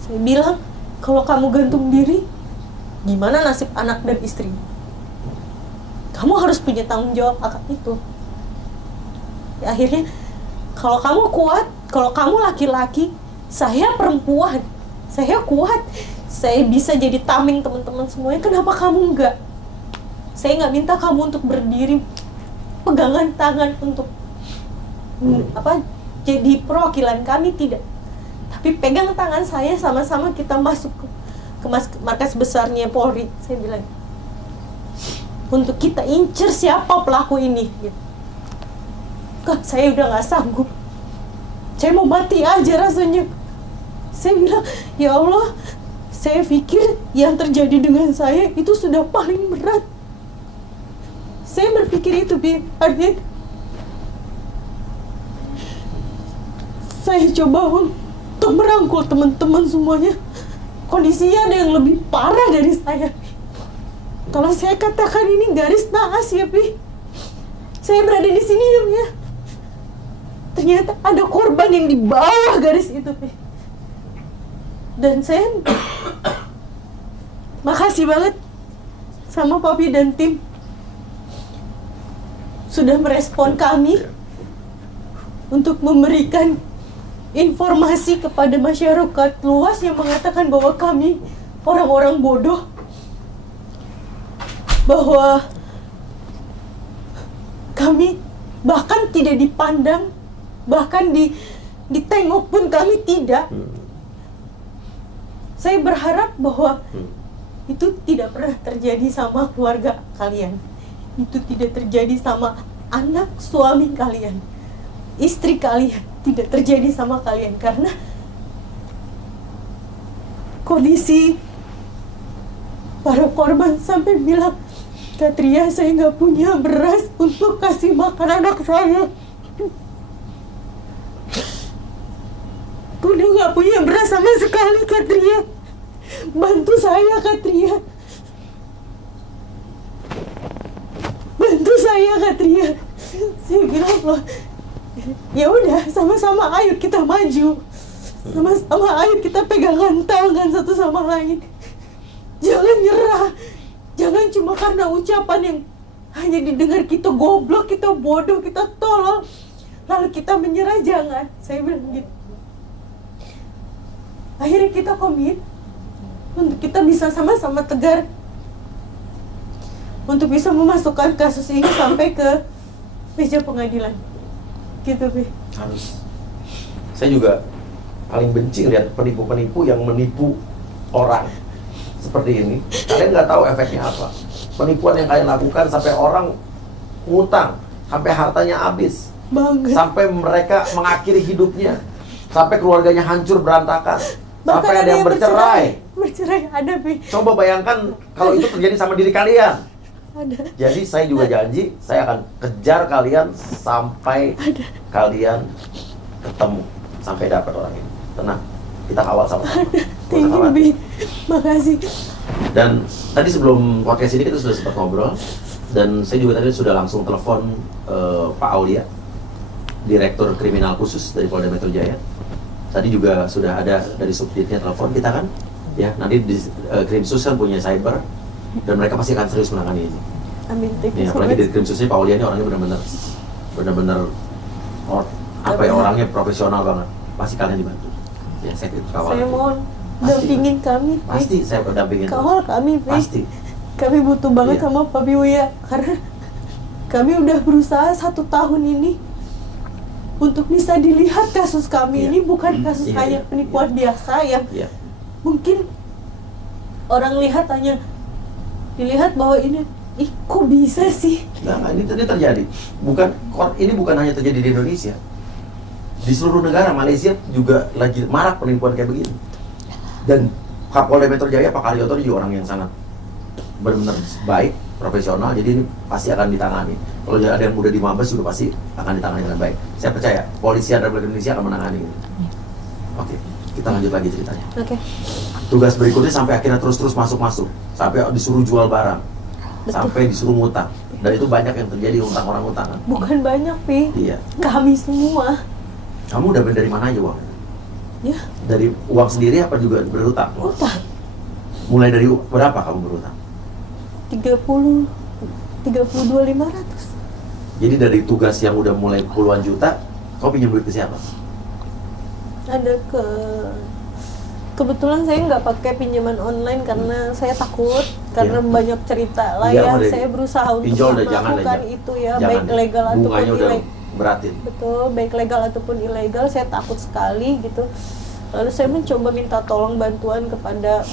Saya bilang, kalau kamu gantung diri, gimana nasib anak dan istri? Kamu harus punya tanggung jawab akan itu. Ya, akhirnya, kalau kamu kuat, kalau kamu laki-laki, saya perempuan, saya kuat, saya bisa jadi tameng teman-teman semuanya. Kenapa kamu enggak? Saya nggak minta kamu untuk berdiri, pegangan tangan untuk jadi perwakilan kami, tidak. Tapi pegang tangan saya, sama-sama kita masuk ke markas besarnya Polri. Saya bilang, untuk kita incer siapa pelaku ini. Gitu. Kak, saya udah nggak sanggup. Saya mau mati aja rasanya. Saya bilang, ya Allah, saya pikir yang terjadi dengan saya itu sudah paling berat. Saya berpikir itu, Bi. Artinya saya coba untuk merangkul teman-teman semuanya. Kondisinya ada yang lebih parah dari saya. Kalau saya katakan ini garis naas ya, Pi. Saya berada di sini ya. Ternyata ada korban yang di bawah garis itu, Pi. Dan saya makasih banget sama Papi dan tim sudah merespon kami untuk memberikan informasi kepada masyarakat luas yang mengatakan bahwa kami orang-orang bodoh, bahwa kami bahkan tidak dipandang, bahkan ditengok pun kami tidak. Saya berharap bahwa itu tidak pernah terjadi sama keluarga kalian. Itu tidak terjadi sama anak suami kalian, istri kalian. Tidak terjadi sama kalian karena kondisi para korban sampai bilang, Kak Tria, saya nggak punya beras untuk kasih makan anak saya. Udah nggak punya beras sama sekali, Kak Tria. Bantu saya, Kak Tria. Bantu saya, Kak Tria. Saya bilang loh, ya udah, sama-sama ayo kita maju, sama-sama ayo kita pegangan tangan satu sama lain. Jangan nyerah, jangan cuma karena ucapan yang hanya didengar kita goblok, kita bodoh, kita tolol, lalu kita menyerah. Jangan, saya bilang gitu. Akhirnya kita komit untuk kita bisa sama-sama tegar, untuk bisa memasukkan kasus ini sampai ke meja pengadilan. Gitu, Bi. Harus. Saya juga paling benci lihat penipu-penipu yang menipu orang seperti ini. Kalian nggak tahu efeknya apa. Penipuan yang kalian lakukan sampai orang ngutang, sampai hartanya habis, sampai mereka mengakhiri hidupnya, sampai keluarganya hancur berantakan, sampai ada yang bercerai. Bercerai ada, Bi. Coba bayangkan kalau itu terjadi sama diri kalian. Ada. Jadi saya juga janji, saya akan kejar kalian sampai kalian ketemu, sampai dapat orang ini. Tenang, kita kawal sama-sama. Thank you, Bi. Makasih. Dan tadi sebelum podcast ini kita sudah sempat ngobrol, dan saya juga tadi sudah langsung telepon Pak Aulia, Direktur Kriminal Khusus dari Polda Metro Jaya. Tadi juga sudah ada dari subditnya telepon kita kan, ya nanti di Krimsus kan punya cyber, dan mereka pasti akan serius menangani ini. Amin. Thank you Ya, so apalagi much. di Krimsusnya Pak Aulia ini orangnya benar-benar apa ya, orangnya profesional banget. Pasti kalian dibantu. Ya, saya kawal. Saya mohon Pasti. dampingin kami, Bi. Pasti saya berdampingin. Kawal kami, Bi. Pasti. Kami butuh banget Iya. sama Papi Uya karena kami udah berusaha 1 tahun ini untuk bisa dilihat kasus kami Iya. ini bukan kasus Iya, hanya iya, penipuan biasa yang Iya. mungkin orang lihat hanya dilihat bahwa ini, ih kok bisa sih? Nah, ini terjadi. Ini bukan hanya terjadi di Indonesia. Di seluruh negara, Malaysia juga lagi marak penipuan kayak begini. Dan Kapolda Metro Jaya, Pak Karyoto juga orang yang sangat benar-benar baik, profesional, jadi ini pasti akan ditangani. Kalau ada yang udah di Mabes juga pasti akan ditangani dengan baik. Saya percaya, Polisian Republik Indonesia akan menangani ini. Oke, kita lanjut lagi ceritanya. Oke. Tugas berikutnya sampai akhirnya terus masuk, sampai disuruh jual barang, sampai disuruh ngutang. Dan itu banyak yang terjadi, utang orang utangan. Bukan banyak, Pi. Iya. Kami semua. Kamu udah dari mana aja uang? Ya, Dari uang sendiri apa juga berutang? utang. Mulai dari berapa kamu berutang? 32.500. Jadi dari tugas yang udah mulai puluhan juta, kau pinjam duit ke siapa? Ada kebetulan saya nggak pakai pinjaman online karena saya takut, karena Iya. banyak cerita lah Iya, ya. Made. Saya berusaha untuk Pinjol udah jangan melakukan deh, itu ya, jangan baik deh. legal ataupun Bunganya udah ilegal. beratin. Betul, baik legal ataupun ilegal, saya takut sekali gitu. Lalu saya mencoba minta tolong bantuan kepada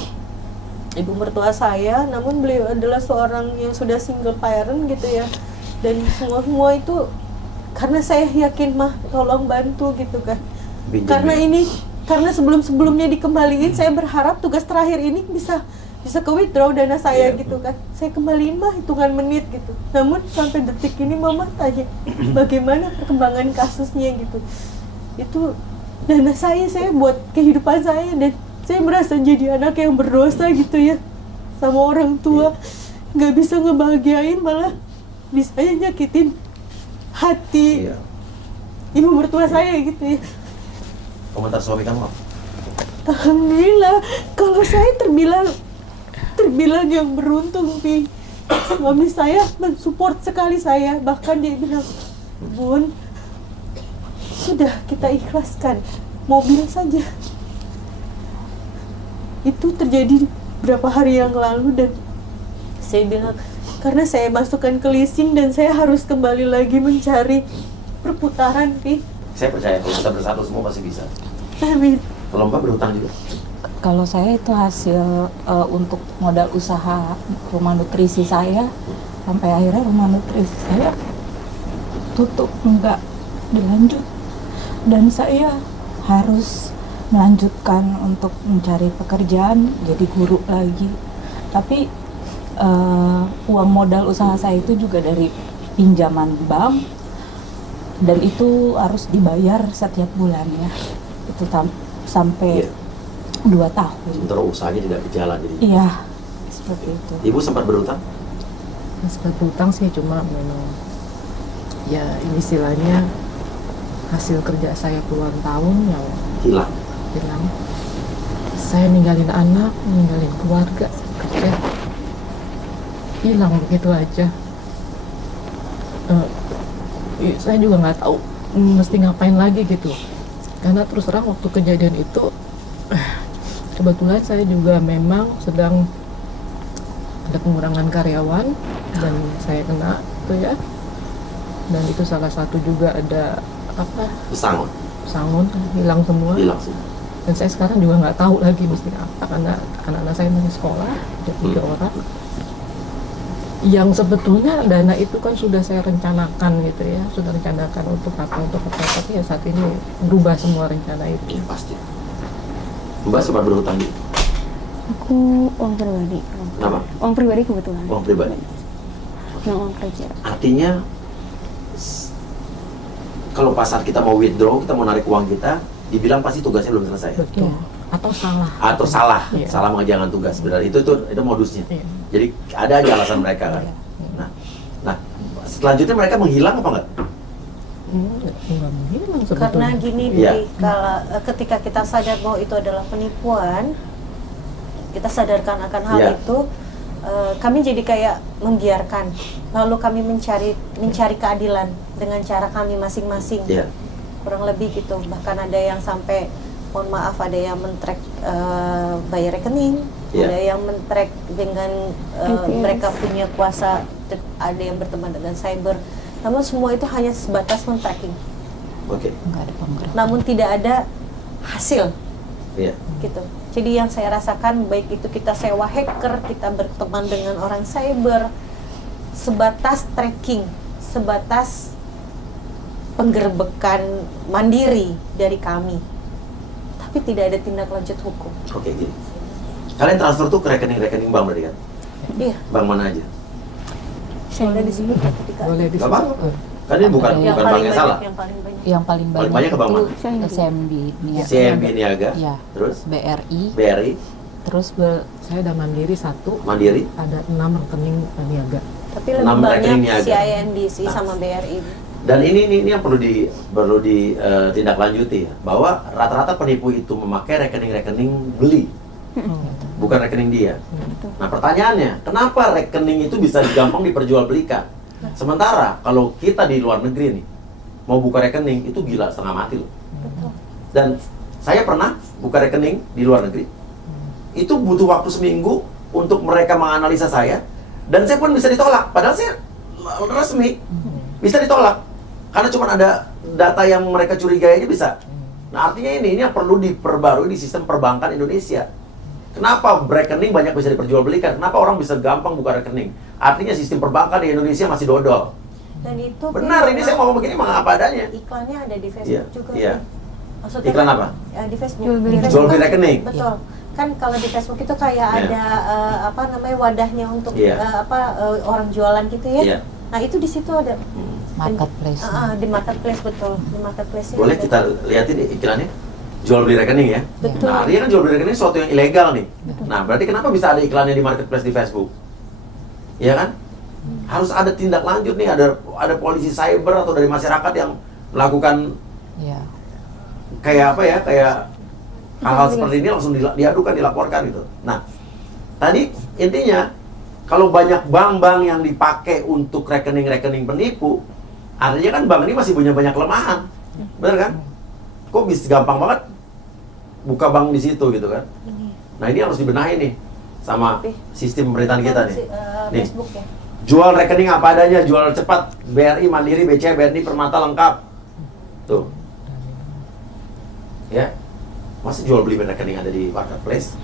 ibu mertua saya, namun beliau adalah seorang yang sudah single parent gitu ya. Dan semua itu karena saya yakin mah tolong bantu gitu kan. Pinjam Karena ya. ini, karena sebelum-sebelumnya dikembaliin, saya berharap tugas terakhir ini bisa bisa ke withdraw dana saya Iya. gitu kan. Saya kembaliin mah hitungan menit gitu. Namun sampai detik ini mama tanya bagaimana perkembangan kasusnya gitu. Itu dana saya buat kehidupan saya, dan saya merasa jadi anak yang berdosa gitu ya sama orang tua. Nggak bisa ngebahagiain, malah bisa nyakitin hati Iya. ibu mertua saya gitu ya. Komentar suami kamu apa? Alhamdulillah, kalau saya terbilang yang beruntung, Pi. Suami saya mensupport sekali saya, bahkan dia bilang, Bun, sudah kita ikhlaskan mobil saja. Itu terjadi berapa hari yang lalu, dan saya bilang, karena saya masukkan ke leasing dan saya harus kembali lagi mencari perputaran, Pi. Saya percaya kalau kita bersatu semua pasti bisa. Amin. Kalau Mbak berhutang juga? Kalau saya itu hasil untuk modal usaha rumah nutrisi saya, sampai akhirnya rumah nutrisi saya tutup, nggak dilanjut, dan saya harus melanjutkan untuk mencari pekerjaan jadi guru lagi. Tapi uang modal usaha saya itu juga dari pinjaman bank, dan itu harus dibayar setiap bulannya. Itu sampai Iya. 2 tahun. Sementara usahanya tidak berjalan jadi. Iya, seperti itu. Ibu sempat berhutang? Sempat berhutang sih, cuma memang ya ini istilahnya hasil kerja saya puluhan tahun yang Hilang. hilang. Saya ninggalin anak, ninggalin keluarga, kerja, hilang begitu aja. Saya juga nggak tahu mesti ngapain lagi gitu, karena terus terang waktu kejadian itu kebetulan saya juga memang sedang ada pengurangan karyawan dan saya kena itu ya, dan itu salah satu juga ada apa, Pesangon. sangun hilang semua. Hilang semua. Dan saya sekarang juga nggak tahu lagi mesti apa, karena anak-anak saya masih sekolah, ada 3 orang. Yang sebetulnya dana itu kan sudah saya rencanakan gitu ya, sudah rencanakan untuk apa, tapi ya saat ini berubah semua rencana itu. Iya pasti. Mbak sempat berhutang juga? Aku uang pribadi. Kenapa? Uang pribadi kebetulan. Uang pribadi. Yang uang kerja. Artinya kalau pas saat kita mau withdraw, kita mau narik uang kita, dibilang pasti tugasnya belum selesai. Betul. Atau salah. Atau salah, Iya. salah mengerjakan tugas. Sebenarnya itu modusnya. Iya. Jadi ada aja alasan mereka kan. Nah, selanjutnya mereka menghilang apa enggak? Nggak menghilang sebetulnya. Karena gini, Iya. Bi, kalau ketika kita sadar bahwa itu adalah penipuan, kita sadarkan akan hal Iya. itu, kami jadi kayak membiarkan. Lalu kami mencari keadilan dengan cara kami masing-masing. Iya. Kurang lebih gitu. Bahkan ada yang sampai, mohon maaf, ada yang men-track bayar rekening, Iya. ada yang men-track dengan GPS. mereka punya kuasa, ada yang berteman dengan cyber. Namun semua itu hanya sebatas men-tracking. Oke. Nggak ada penggerak. Namun tidak ada hasil Iya. gitu. Jadi yang saya rasakan, baik itu kita sewa hacker, kita berteman dengan orang cyber, sebatas tracking, sebatas penggerbekan mandiri dari kami, tapi tidak ada tindak lanjut hukum. Oke, gini. Kalian transfer tuh ke rekening-rekening bank berarti kan? Iya, Bank mana aja? boleh disebut ya ketika Boleh Gak apa? disebut. Kan ini bukan yang bank paling yang banyak, salah. yang paling banyak. Yang paling Paling banyak banyak ke bank itu mana? SMB, Niaga, CMB Niaga. Iya. Terus BRI, BRI, terus Saya ada Mandiri 1, Mandiri. ada 6 rekening niaga. Tapi lebih 6 rekening banyak niaga. CIMBC Nah. sama BRI. Dan ini yang perlu ditindaklanjuti ya, bahwa rata-rata penipu itu memakai rekening-rekening beli, bukan rekening dia. Nah pertanyaannya, kenapa rekening itu bisa gampang diperjualbelikan? Sementara kalau kita di luar negeri nih, mau buka rekening itu gila setengah mati loh. Dan saya pernah buka rekening di luar negeri, itu butuh waktu seminggu untuk mereka menganalisa saya, dan saya pun bisa ditolak, padahal saya resmi, bisa ditolak. Karena cuma ada data yang mereka curigai aja bisa. Nah artinya ini yang perlu diperbarui di sistem perbankan Indonesia. Kenapa rekening banyak bisa diperjualbelikan? Kenapa orang bisa gampang buka rekening? Artinya sistem perbankan di Indonesia masih dodol. Dan itu Benar, ini saya ngomong begini memang apa adanya. iklannya ada di Iya, Facebook juga. iya. Maksudnya Iklan apa? Ya, di Facebook. Jual beli Di Jual beli Facebook. rekening. Betul. kan kalau di Facebook itu kayak Iya. ada apa namanya wadahnya untuk Iya. orang jualan gitu ya. Iya. Nah itu di situ ada Marketplace. di marketplace, betul, di marketplace. Boleh kita lihatin iklannya? Jual beli rekening ya? Betul. Nah, artinya kan jual beli rekening sesuatu yang ilegal nih. Nah, berarti kenapa bisa ada iklannya di marketplace di Facebook? Iya kan? Harus ada tindak lanjut nih, ada polisi cyber atau dari masyarakat yang melakukan Iya. kayak apa ya? Kayak hal-hal seperti ini langsung diadukan, dilaporkan gitu. Nah, tadi intinya kalau banyak bank-bank yang dipakai untuk rekening-rekening penipu, artinya kan bank ini masih punya banyak kelemahan. Bener kan? Kok bisa gampang banget buka bank di situ gitu kan? Nah, ini harus dibenahi nih sama sistem pemerintahan kita nih. Nih, Facebook ya. jual rekening apa adanya, jual cepat, BRI, Mandiri, BCA, BNI, Permata lengkap. Tuh. Ya. Masa jual beli rekening ada di marketplace?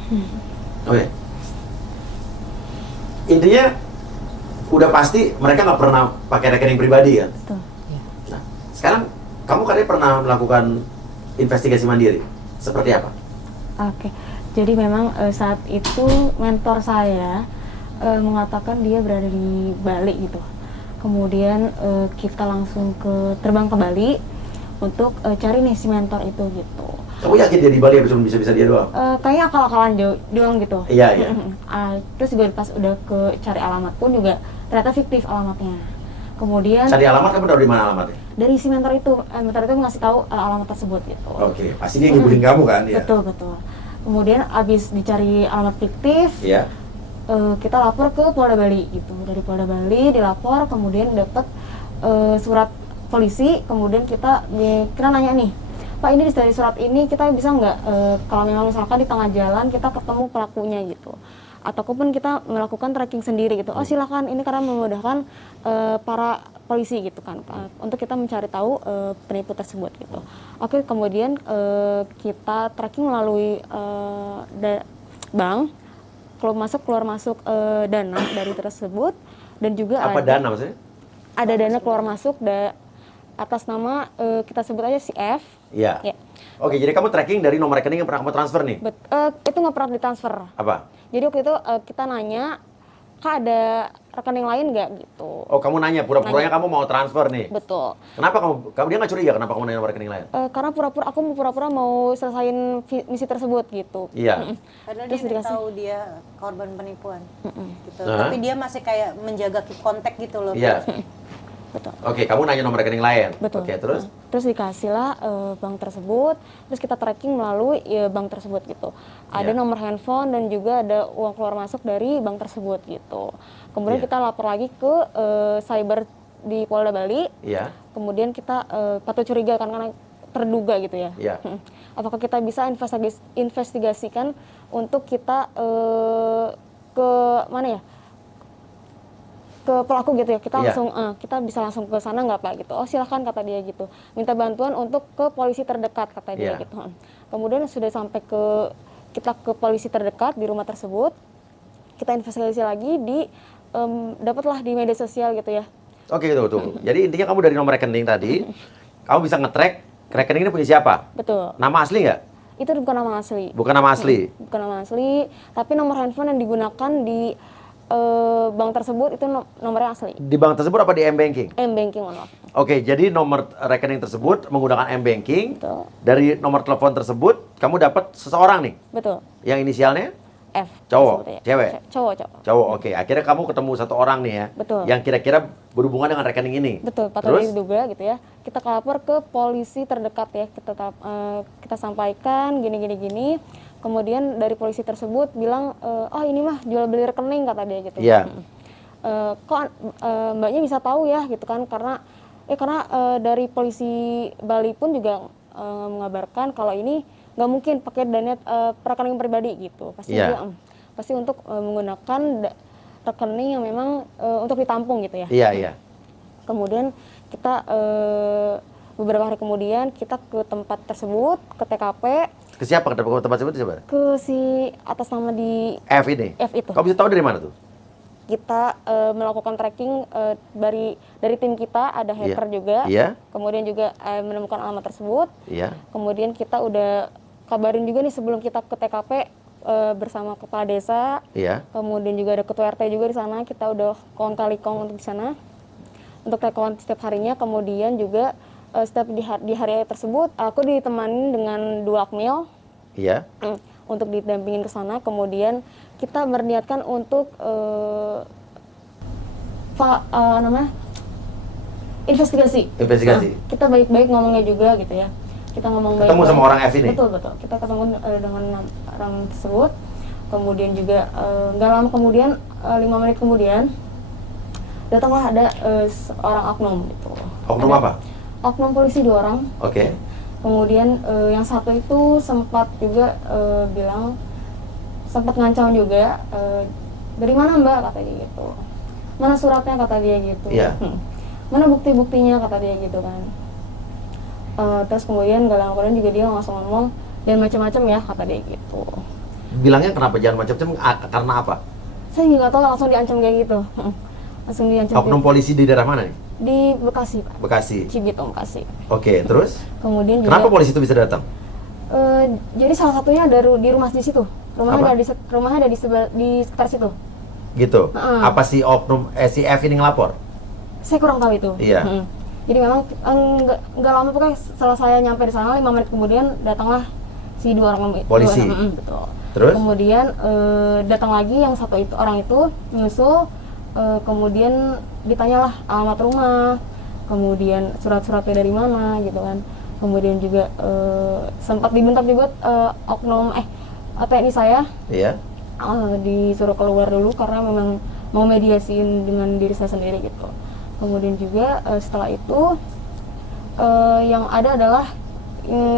Oke. Intinya udah pasti mereka nggak pernah pakai rekening pribadi kan? Betul. Nah, sekarang kamu katanya pernah melakukan investigasi mandiri. Seperti apa? Oke, jadi memang saat itu mentor saya mengatakan dia berada di Bali gitu. Kemudian kita langsung terbang ke Bali untuk cari nih si mentor itu gitu. Kamu yakin dia di Bali ya, cuma bisa-bisa dia doang? Kayaknya akal-akalan doang gitu. Iya, iya. Terus juga pas udah cari alamat pun juga ternyata fiktif alamatnya. Kemudian Cari alamat, kamu tahu di mana alamatnya? dari si mentor itu ngasih tahu alamat tersebut gitu. Oke, pasti dia ngibulin kamu kan? Ya. Betul. Kemudian abis dicari alamat fiktif, Iya. kita lapor ke Polda Bali gitu. Dari Polda Bali dilapor, kemudian dapat surat polisi, kemudian kita nanya nih, Pak, ini dari surat ini kita bisa nggak kalau memang misalkan di tengah jalan kita ketemu pelakunya gitu, ataupun kita melakukan tracking sendiri gitu. Oh silakan, ini karena memudahkan para polisi gitu kan, untuk kita mencari tahu penipu tersebut gitu. Oke, kemudian kita tracking melalui bank, keluar masuk dana dari tersebut, dan juga Apa ada dana maksudnya? ada dana keluar masuk atas nama kita sebut aja si F. Iya. Ya. Oke, jadi kamu tracking dari nomor rekening yang pernah kamu transfer nih? Itu nggak pernah ditransfer. Apa? Jadi waktu itu kita nanya, Kak ada rekening lain nggak gitu. Oh, kamu nanya, pura-puranya Nanya. kamu mau transfer nih? Betul. Kenapa kamu dia nggak curiga kenapa kamu nanya nomor rekening lain? Karena aku pura-pura mau selesaiin misi tersebut gitu. Iya. Padahal Terus dia udah dikasih. tahu dia korban penipuan. Gitu. Nah. Tapi dia masih kayak menjaga keep kontak gitu loh. Iya. Betul. Oke, kamu nanya nomor rekening lain. Betul. Oke, terus? Terus dikasihlah bank tersebut, terus kita tracking melalui bank tersebut gitu. Ada Iya. nomor handphone dan juga ada uang keluar masuk dari bank tersebut gitu. Kemudian Iya. kita lapor lagi ke cyber di Polda Bali. Iya. Kemudian kita patut curiga karena terduga gitu ya. Iya. Apakah kita bisa investigasikan untuk kita ke mana ya? Ke pelaku gitu ya, kita Iya. langsung kita bisa langsung ke sana nggak Pak gitu. Oh silahkan kata dia gitu, minta bantuan untuk ke polisi terdekat kata dia Iya. gitu. Kemudian sudah sampai kita ke polisi terdekat di rumah tersebut, kita investigasi lagi dapatlah di media sosial gitu ya. Oke, tuh. Jadi intinya kamu dari nomor rekening tadi, kamu bisa nge-track rekening ini punya siapa? Betul. Nama asli nggak? Itu bukan nama asli. Bukan nama asli. Bukan nama asli, tapi nomor handphone yang digunakan di bank tersebut itu nomornya asli. Di bank tersebut apa di M-Banking? M-Banking, mohon maaf. Oke, jadi nomor rekening tersebut menggunakan M-Banking. Betul. Dari nomor telepon tersebut, kamu dapat seseorang nih, Betul. yang inisialnya F. Cowok? tersebut ya. Cewek? Cowok. cowok. Oke, akhirnya kamu ketemu satu orang nih ya, Betul. yang kira-kira berhubungan dengan rekening ini. Betul, Terus? patut diduga gitu ya. Kita lapor ke polisi terdekat ya. Kita sampaikan gini. Kemudian dari polisi tersebut bilang, oh ini mah jual beli rekening kata dia gitu. Iya. Kok mbaknya bisa tahu ya gitu kan, karena dari polisi Bali pun juga mengabarkan kalau ini nggak mungkin pakai dana rekening pribadi gitu. Pasti Iya. dia, pasti untuk menggunakan rekening yang memang untuk ditampung gitu ya. Iya. Kemudian kita beberapa hari kemudian kita ke tempat tersebut, ke TKP, Ke siapa? Ke tempat tersebut siapa? ke si atas nama di F ini. F itu. Kamu bisa tahu dari mana tuh? Kita melakukan tracking dari tim kita, ada hacker juga. Iya. Kemudian juga menemukan alamat tersebut. Iya. Kemudian kita udah kabarin juga nih sebelum kita ke TKP bersama kepala desa, Iya. kemudian juga ada ketua RT juga di sana. Kita udah kong kali kong untuk di sana, untuk rekon setiap harinya. Kemudian juga setiap di hari tersebut aku ditemani dengan 2 akmil Iya. untuk didampingin ke sana. Kemudian kita berniatkan untuk investigasi. Investigasi. Kita baik-baik ngomongnya juga gitu ya. Kita ngomong baik. Ketemu sama orang F ini? Betul. Kita ketemu dengan orang tersebut. Kemudian juga nggak lama kemudian 5 menit kemudian datanglah ada seorang oknum gitu. Oknum Ada apa? Oknum polisi 2 orang. Oke. Kemudian yang satu itu sempat juga bilang, sempat ngancam juga, dari mana Mbak, kata dia gitu. Mana suratnya, kata dia gitu. Iya. Mana bukti-buktinya, kata dia gitu kan. Terus kemudian gak lama kemudian juga dia langsung ngomong, jangan macam-macam ya, kata dia gitu. Bilangnya kenapa jangan macam-macam? Karena apa? Saya juga gak tahu, langsung diancam kayak gitu. Langsung diancam. Oknum polisi di daerah mana nih? Di Bekasi, Pak. Bekasi. Cibitung, Bekasi. Oke, terus? Kemudian juga Kenapa polisi itu bisa datang? jadi salah satunya di rumah di situ. Apa? Rumahnya ada di sekitar situ. Gitu. Heeh. Apa si oknum si F ini ngelapor? Saya kurang tahu itu. Iya. Jadi memang nggak lama pokoknya setelah saya nyampe di sana 5 menit kemudian datanglah si 2 orang Polisi. Betul. Terus? Kemudian datang lagi yang satu itu orang itu menyusul, kemudian ditanyalah alamat rumah, kemudian surat-suratnya dari mana gitu kan. Kemudian juga sempat dibentak juga oknum TNI saya. Iya. Disuruh keluar dulu karena memang mau mediasiin dengan diri saya sendiri gitu. Kemudian juga setelah itu yang ada adalah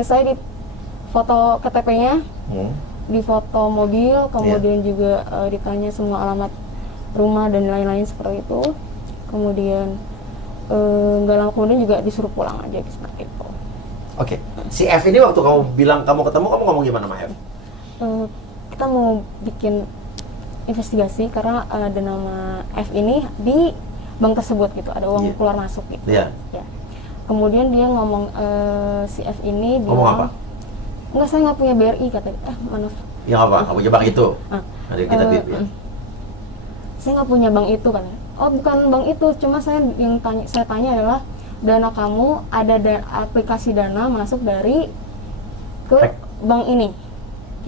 saya di foto KTP-nya, di foto mobil, kemudian juga ditanya semua alamat rumah dan lain-lain seperti itu. Kemudian nggak lama kemudian juga disuruh pulang aja seperti itu. Oke. Si F ini waktu kamu bilang kamu ketemu, kamu ngomong gimana sama F? Kita mau bikin investigasi karena ada nama F ini di bank tersebut gitu, ada uang Iya. keluar masuk gitu. Iya. Ya. Kemudian dia ngomong si F ini bilang, Ngomong apa? enggak, saya nggak punya BRI, kata dia. Maaf. Ya apa? Kamu punya bank itu? Ada kita bip ya. Saya nggak punya bank itu, kan. Oh, bukan bank itu, cuma saya tanya adalah dana kamu ada aplikasi dana masuk dari ke bank ini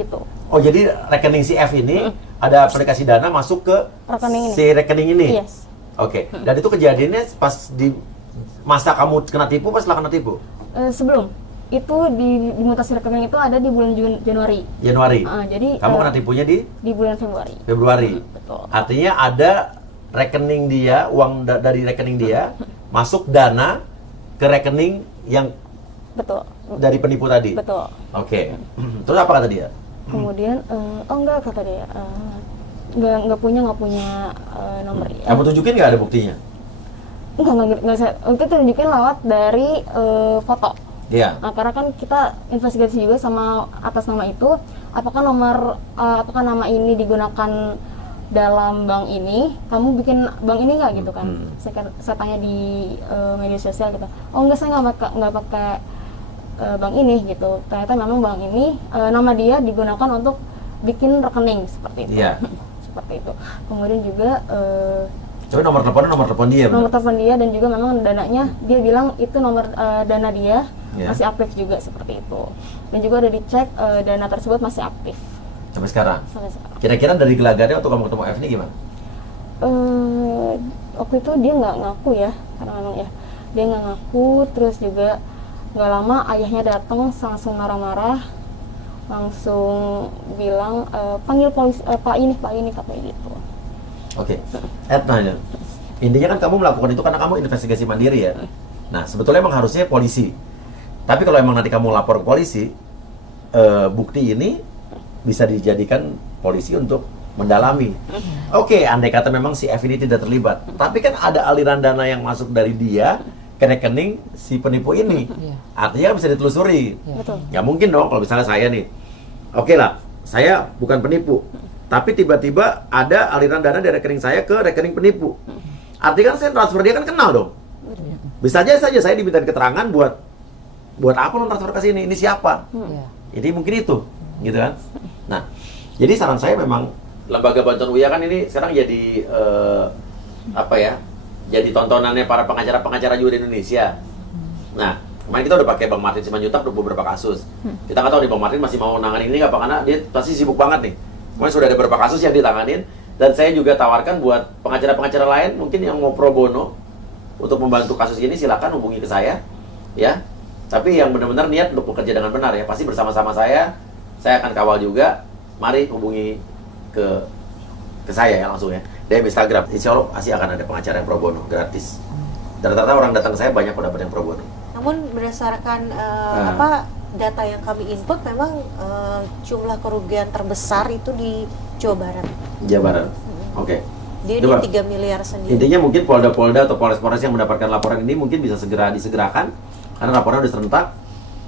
gitu. Oh, jadi rekening si F ini ada aplikasi dana masuk ke Rekening ini. si rekening ini? Yes. Oke. Dan itu kejadiannya pas di masa kamu kena tipu, pas setelah kena tipu? Sebelum itu dimutasi rekening itu ada di bulan Januari. Januari. Jadi Kamu kena tipunya di bulan Februari. Februari. Betul. Artinya ada rekening dia, uang dari rekening dia masuk dana ke rekening yang Betul. dari penipu tadi. Betul. Oke. Terus apa kata dia? Kemudian oh enggak, kata dia. Nggak punya nomor dia. Kamu tunjukin nggak ada buktinya? Enggak saya. Itu tunjukin lewat dari foto. Iya. Nah, karena kan kita investigasi juga sama atas nama itu, apakah nama ini digunakan dalam bank ini, kamu bikin bank ini nggak gitu kan? Saya tanya di media sosial gitu. Oh enggak, saya nggak pakai bank ini gitu. Ternyata memang bank ini nama dia digunakan untuk bikin rekening seperti itu. Iya. Seperti itu. Kemudian juga Tapi nomor telepon dia. nomor telepon dia, dan juga memang dananya dia bilang itu nomor dana dia Iya. masih aktif juga seperti itu. Dan juga udah dicek dana tersebut masih aktif Sampai sekarang. sampai sekarang. Kira-kira dari gelagatnya waktu kamu ketemu F ini gimana? Waktu itu dia nggak ngaku ya, karena memang ya dia nggak ngaku. Terus juga nggak lama ayahnya datang langsung marah-marah, langsung bilang panggil polisi, pak ini katanya gitu. Oke. Ed nanya. Intinya kan kamu melakukan itu karena kamu investigasi mandiri ya. Nah, sebetulnya emang harusnya polisi. Tapi kalau emang nanti kamu lapor ke polisi, bukti ini bisa dijadikan polisi untuk mendalami. Oke, andai kata memang si F ini tidak terlibat, tapi kan ada aliran dana yang masuk dari dia ke rekening si penipu ini. Iya. Artinya bisa ditelusuri. Betul. Nggak mungkin dong kalau misalnya saya nih, oke lah, saya bukan penipu, tapi tiba-tiba ada aliran dana dari rekening saya ke rekening penipu. Artinya kan saya transfer dia kan kenal dong. Bisa aja saya diminta keterangan buat apa lo transfer ke sini? Ini siapa? Iya. Jadi mungkin itu, gitu kan? Nah, Jadi saran saya memang lembaga bantuan Uya kan ini sekarang jadi apa ya? Jadi tontonannya para pengacara-pengacara juga di Indonesia. Nah, kemarin kita udah pakai Bang Martin Simanjuntak untuk beberapa kasus. Kita nggak tahu nih Bang Martin masih mau nanganin ini nggak, karena dia pasti sibuk banget nih. Kemudian sudah ada beberapa kasus yang ditanganin, dan saya juga tawarkan buat pengacara-pengacara lain mungkin yang mau pro bono untuk membantu kasus ini, silakan hubungi ke saya, ya. Tapi yang benar-benar niat untuk bekerja dengan benar ya, pasti bersama-sama saya akan kawal juga. Mari hubungi ke saya ya langsung ya, DM Instagram. Insya Allah pasti akan ada pengacara yang pro bono gratis. Dan rata-rata orang datang ke saya banyak kok dapat yang pro bono. Namun berdasarkan data yang kami input, memang jumlah kerugian terbesar itu di Jawa Barat. Jawa Barat. Oke. Dia Coba. di 3 miliar sendiri. Intinya mungkin polda-polda atau polres-polres yang mendapatkan laporan ini mungkin bisa segera disegerakan, karena laporannya udah serentak.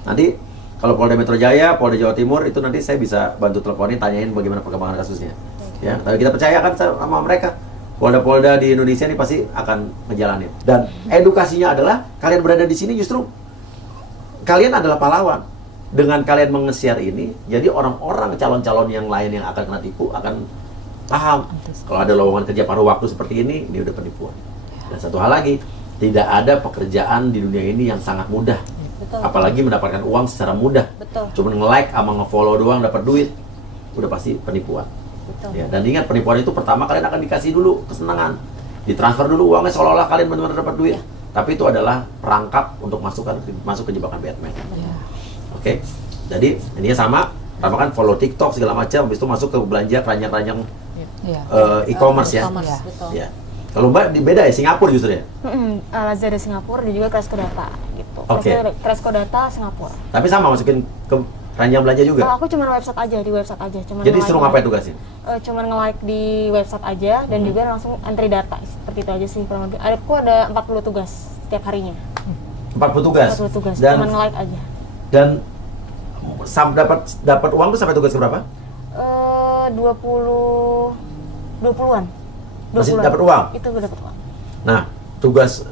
Nanti kalau Polda Metro Jaya, Polda Jawa Timur itu nanti saya bisa bantu teleponin, tanyain bagaimana perkembangan kasusnya. Ya, tapi kita percaya kan sama mereka. Polda-polda di Indonesia ini pasti akan ngejalanin. Dan edukasinya adalah kalian berada di sini justru kalian adalah pahlawan. Dengan kalian menge-share ini, jadi orang-orang calon-calon yang lain yang akan kena tipu akan paham. Kalau ada lowongan kerja paruh waktu seperti ini udah penipuan. Dan satu hal lagi, tidak ada pekerjaan di dunia ini yang sangat mudah. Betul. Apalagi mendapatkan uang secara mudah. Betul. Cuma nge-like sama nge-follow doang dapat duit, udah pasti penipuan. Betul. Ya, dan ingat, penipuan itu pertama kalian akan dikasih dulu kesenangan, ditransfer dulu uangnya seolah-olah kalian benar-benar dapat duit. Tapi itu adalah perangkap untuk masuk ke jebakan Batman. Oke, jadi ininya sama, pertama kan follow TikTok segala macam, habis itu masuk ke belanja keranjang-keranjang e-commerce ya. Betul. Ya. Kalau Mbak beda ya, Singapura justru ya. Lazada Singapura dan juga Cresco-Data gitu. Oke. Cresco-Data Singapura. Tapi sama masukin ke keranjang belanja juga. Kalau aku cuma website aja, di website aja. Cuman Jadi nge-like suruh ngapain tugasnya? Cuman nge-like di website aja dan juga langsung entry data. Seperti itu aja sih kurang lebih. Aku ada 40 tugas setiap harinya. 40 tugas. 40 tugas. Dan Cuman nge-like aja. dan dapat uang tuh sampai tugas ke berapa? 20-an. Masih dapat uang? Itu gue dapat uang. Nah, tugas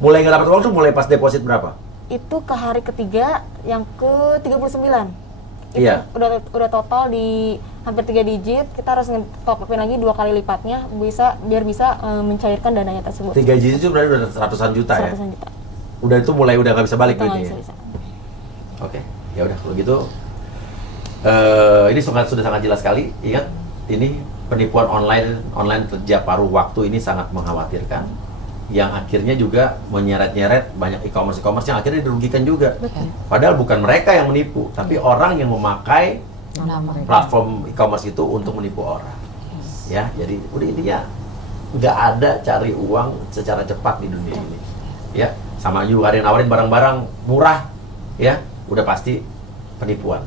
mulai nggak dapat uang tuh mulai pas deposit berapa? Itu ke hari ketiga yang ke 39. Itu Iya. udah total di hampir 3 digit. Kita harus top upin lagi 2 kali lipatnya biar bisa mencairkan dananya tersebut. 3 digit itu berarti udah ratusan juta ya? 100-an juta. Udah itu mulai udah nggak bisa balik Itu nggak duitnya. bisa. Oke, ya udah kalau gitu ini sudah sangat jelas sekali. Ingat, ini penipuan online kerja paruh waktu ini sangat mengkhawatirkan, yang akhirnya juga menyeret-nyeret banyak e-commerce yang akhirnya dirugikan juga. Padahal bukan mereka yang menipu, tapi orang yang memakai platform e-commerce itu untuk menipu orang. Ya, jadi udah intinya nggak ada cari uang secara cepat di dunia ini. Ya, sama juga ada yang nawarin barang-barang murah, ya udah pasti penipuan.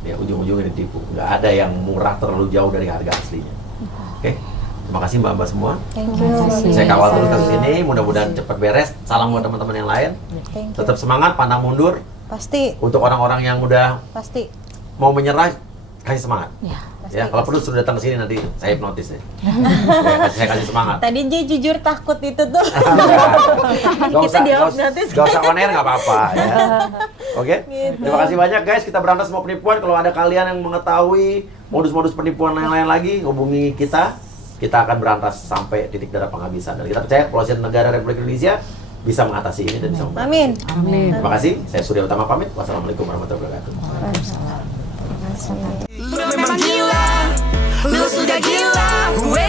Ya, ujung-ujungnya ditipu. Nggak ada yang murah terlalu jauh dari harga aslinya. Oke, terima kasih mbak-mbak semua. Thank you. Saya kawal terus kasus ini, mudah-mudahan cepat beres. Salam buat teman-teman yang lain. Thank you. Tetap semangat, pantang mundur. Pasti, Untuk orang-orang yang udah pasti. mau menyerah, kasih semangat. Pasti, Ya, kalau perlu pasti. sudah datang ke sini nanti saya hipnotis nih. Saya kasih semangat. Tadi dia jujur takut itu tuh. Gak usah, dijawab gak gratis. usah on air, nggak apa-apa ya. Oke, Gitu. terima kasih banyak guys. Kita berantas semua penipuan. Kalau ada kalian yang mengetahui modus-modus penipuan yang lain lagi, hubungi kita. Kita akan berantas sampai titik darah penghabisan. Dan kita percaya Kepolisian Negara Republik Indonesia bisa mengatasi ini dan bisa membantu. Amin. Amin. Terima kasih. Saya Surya Utama pamit. Wassalamualaikum warahmatullahi wabarakatuh. Lu memang gila, lu sudah gila, gue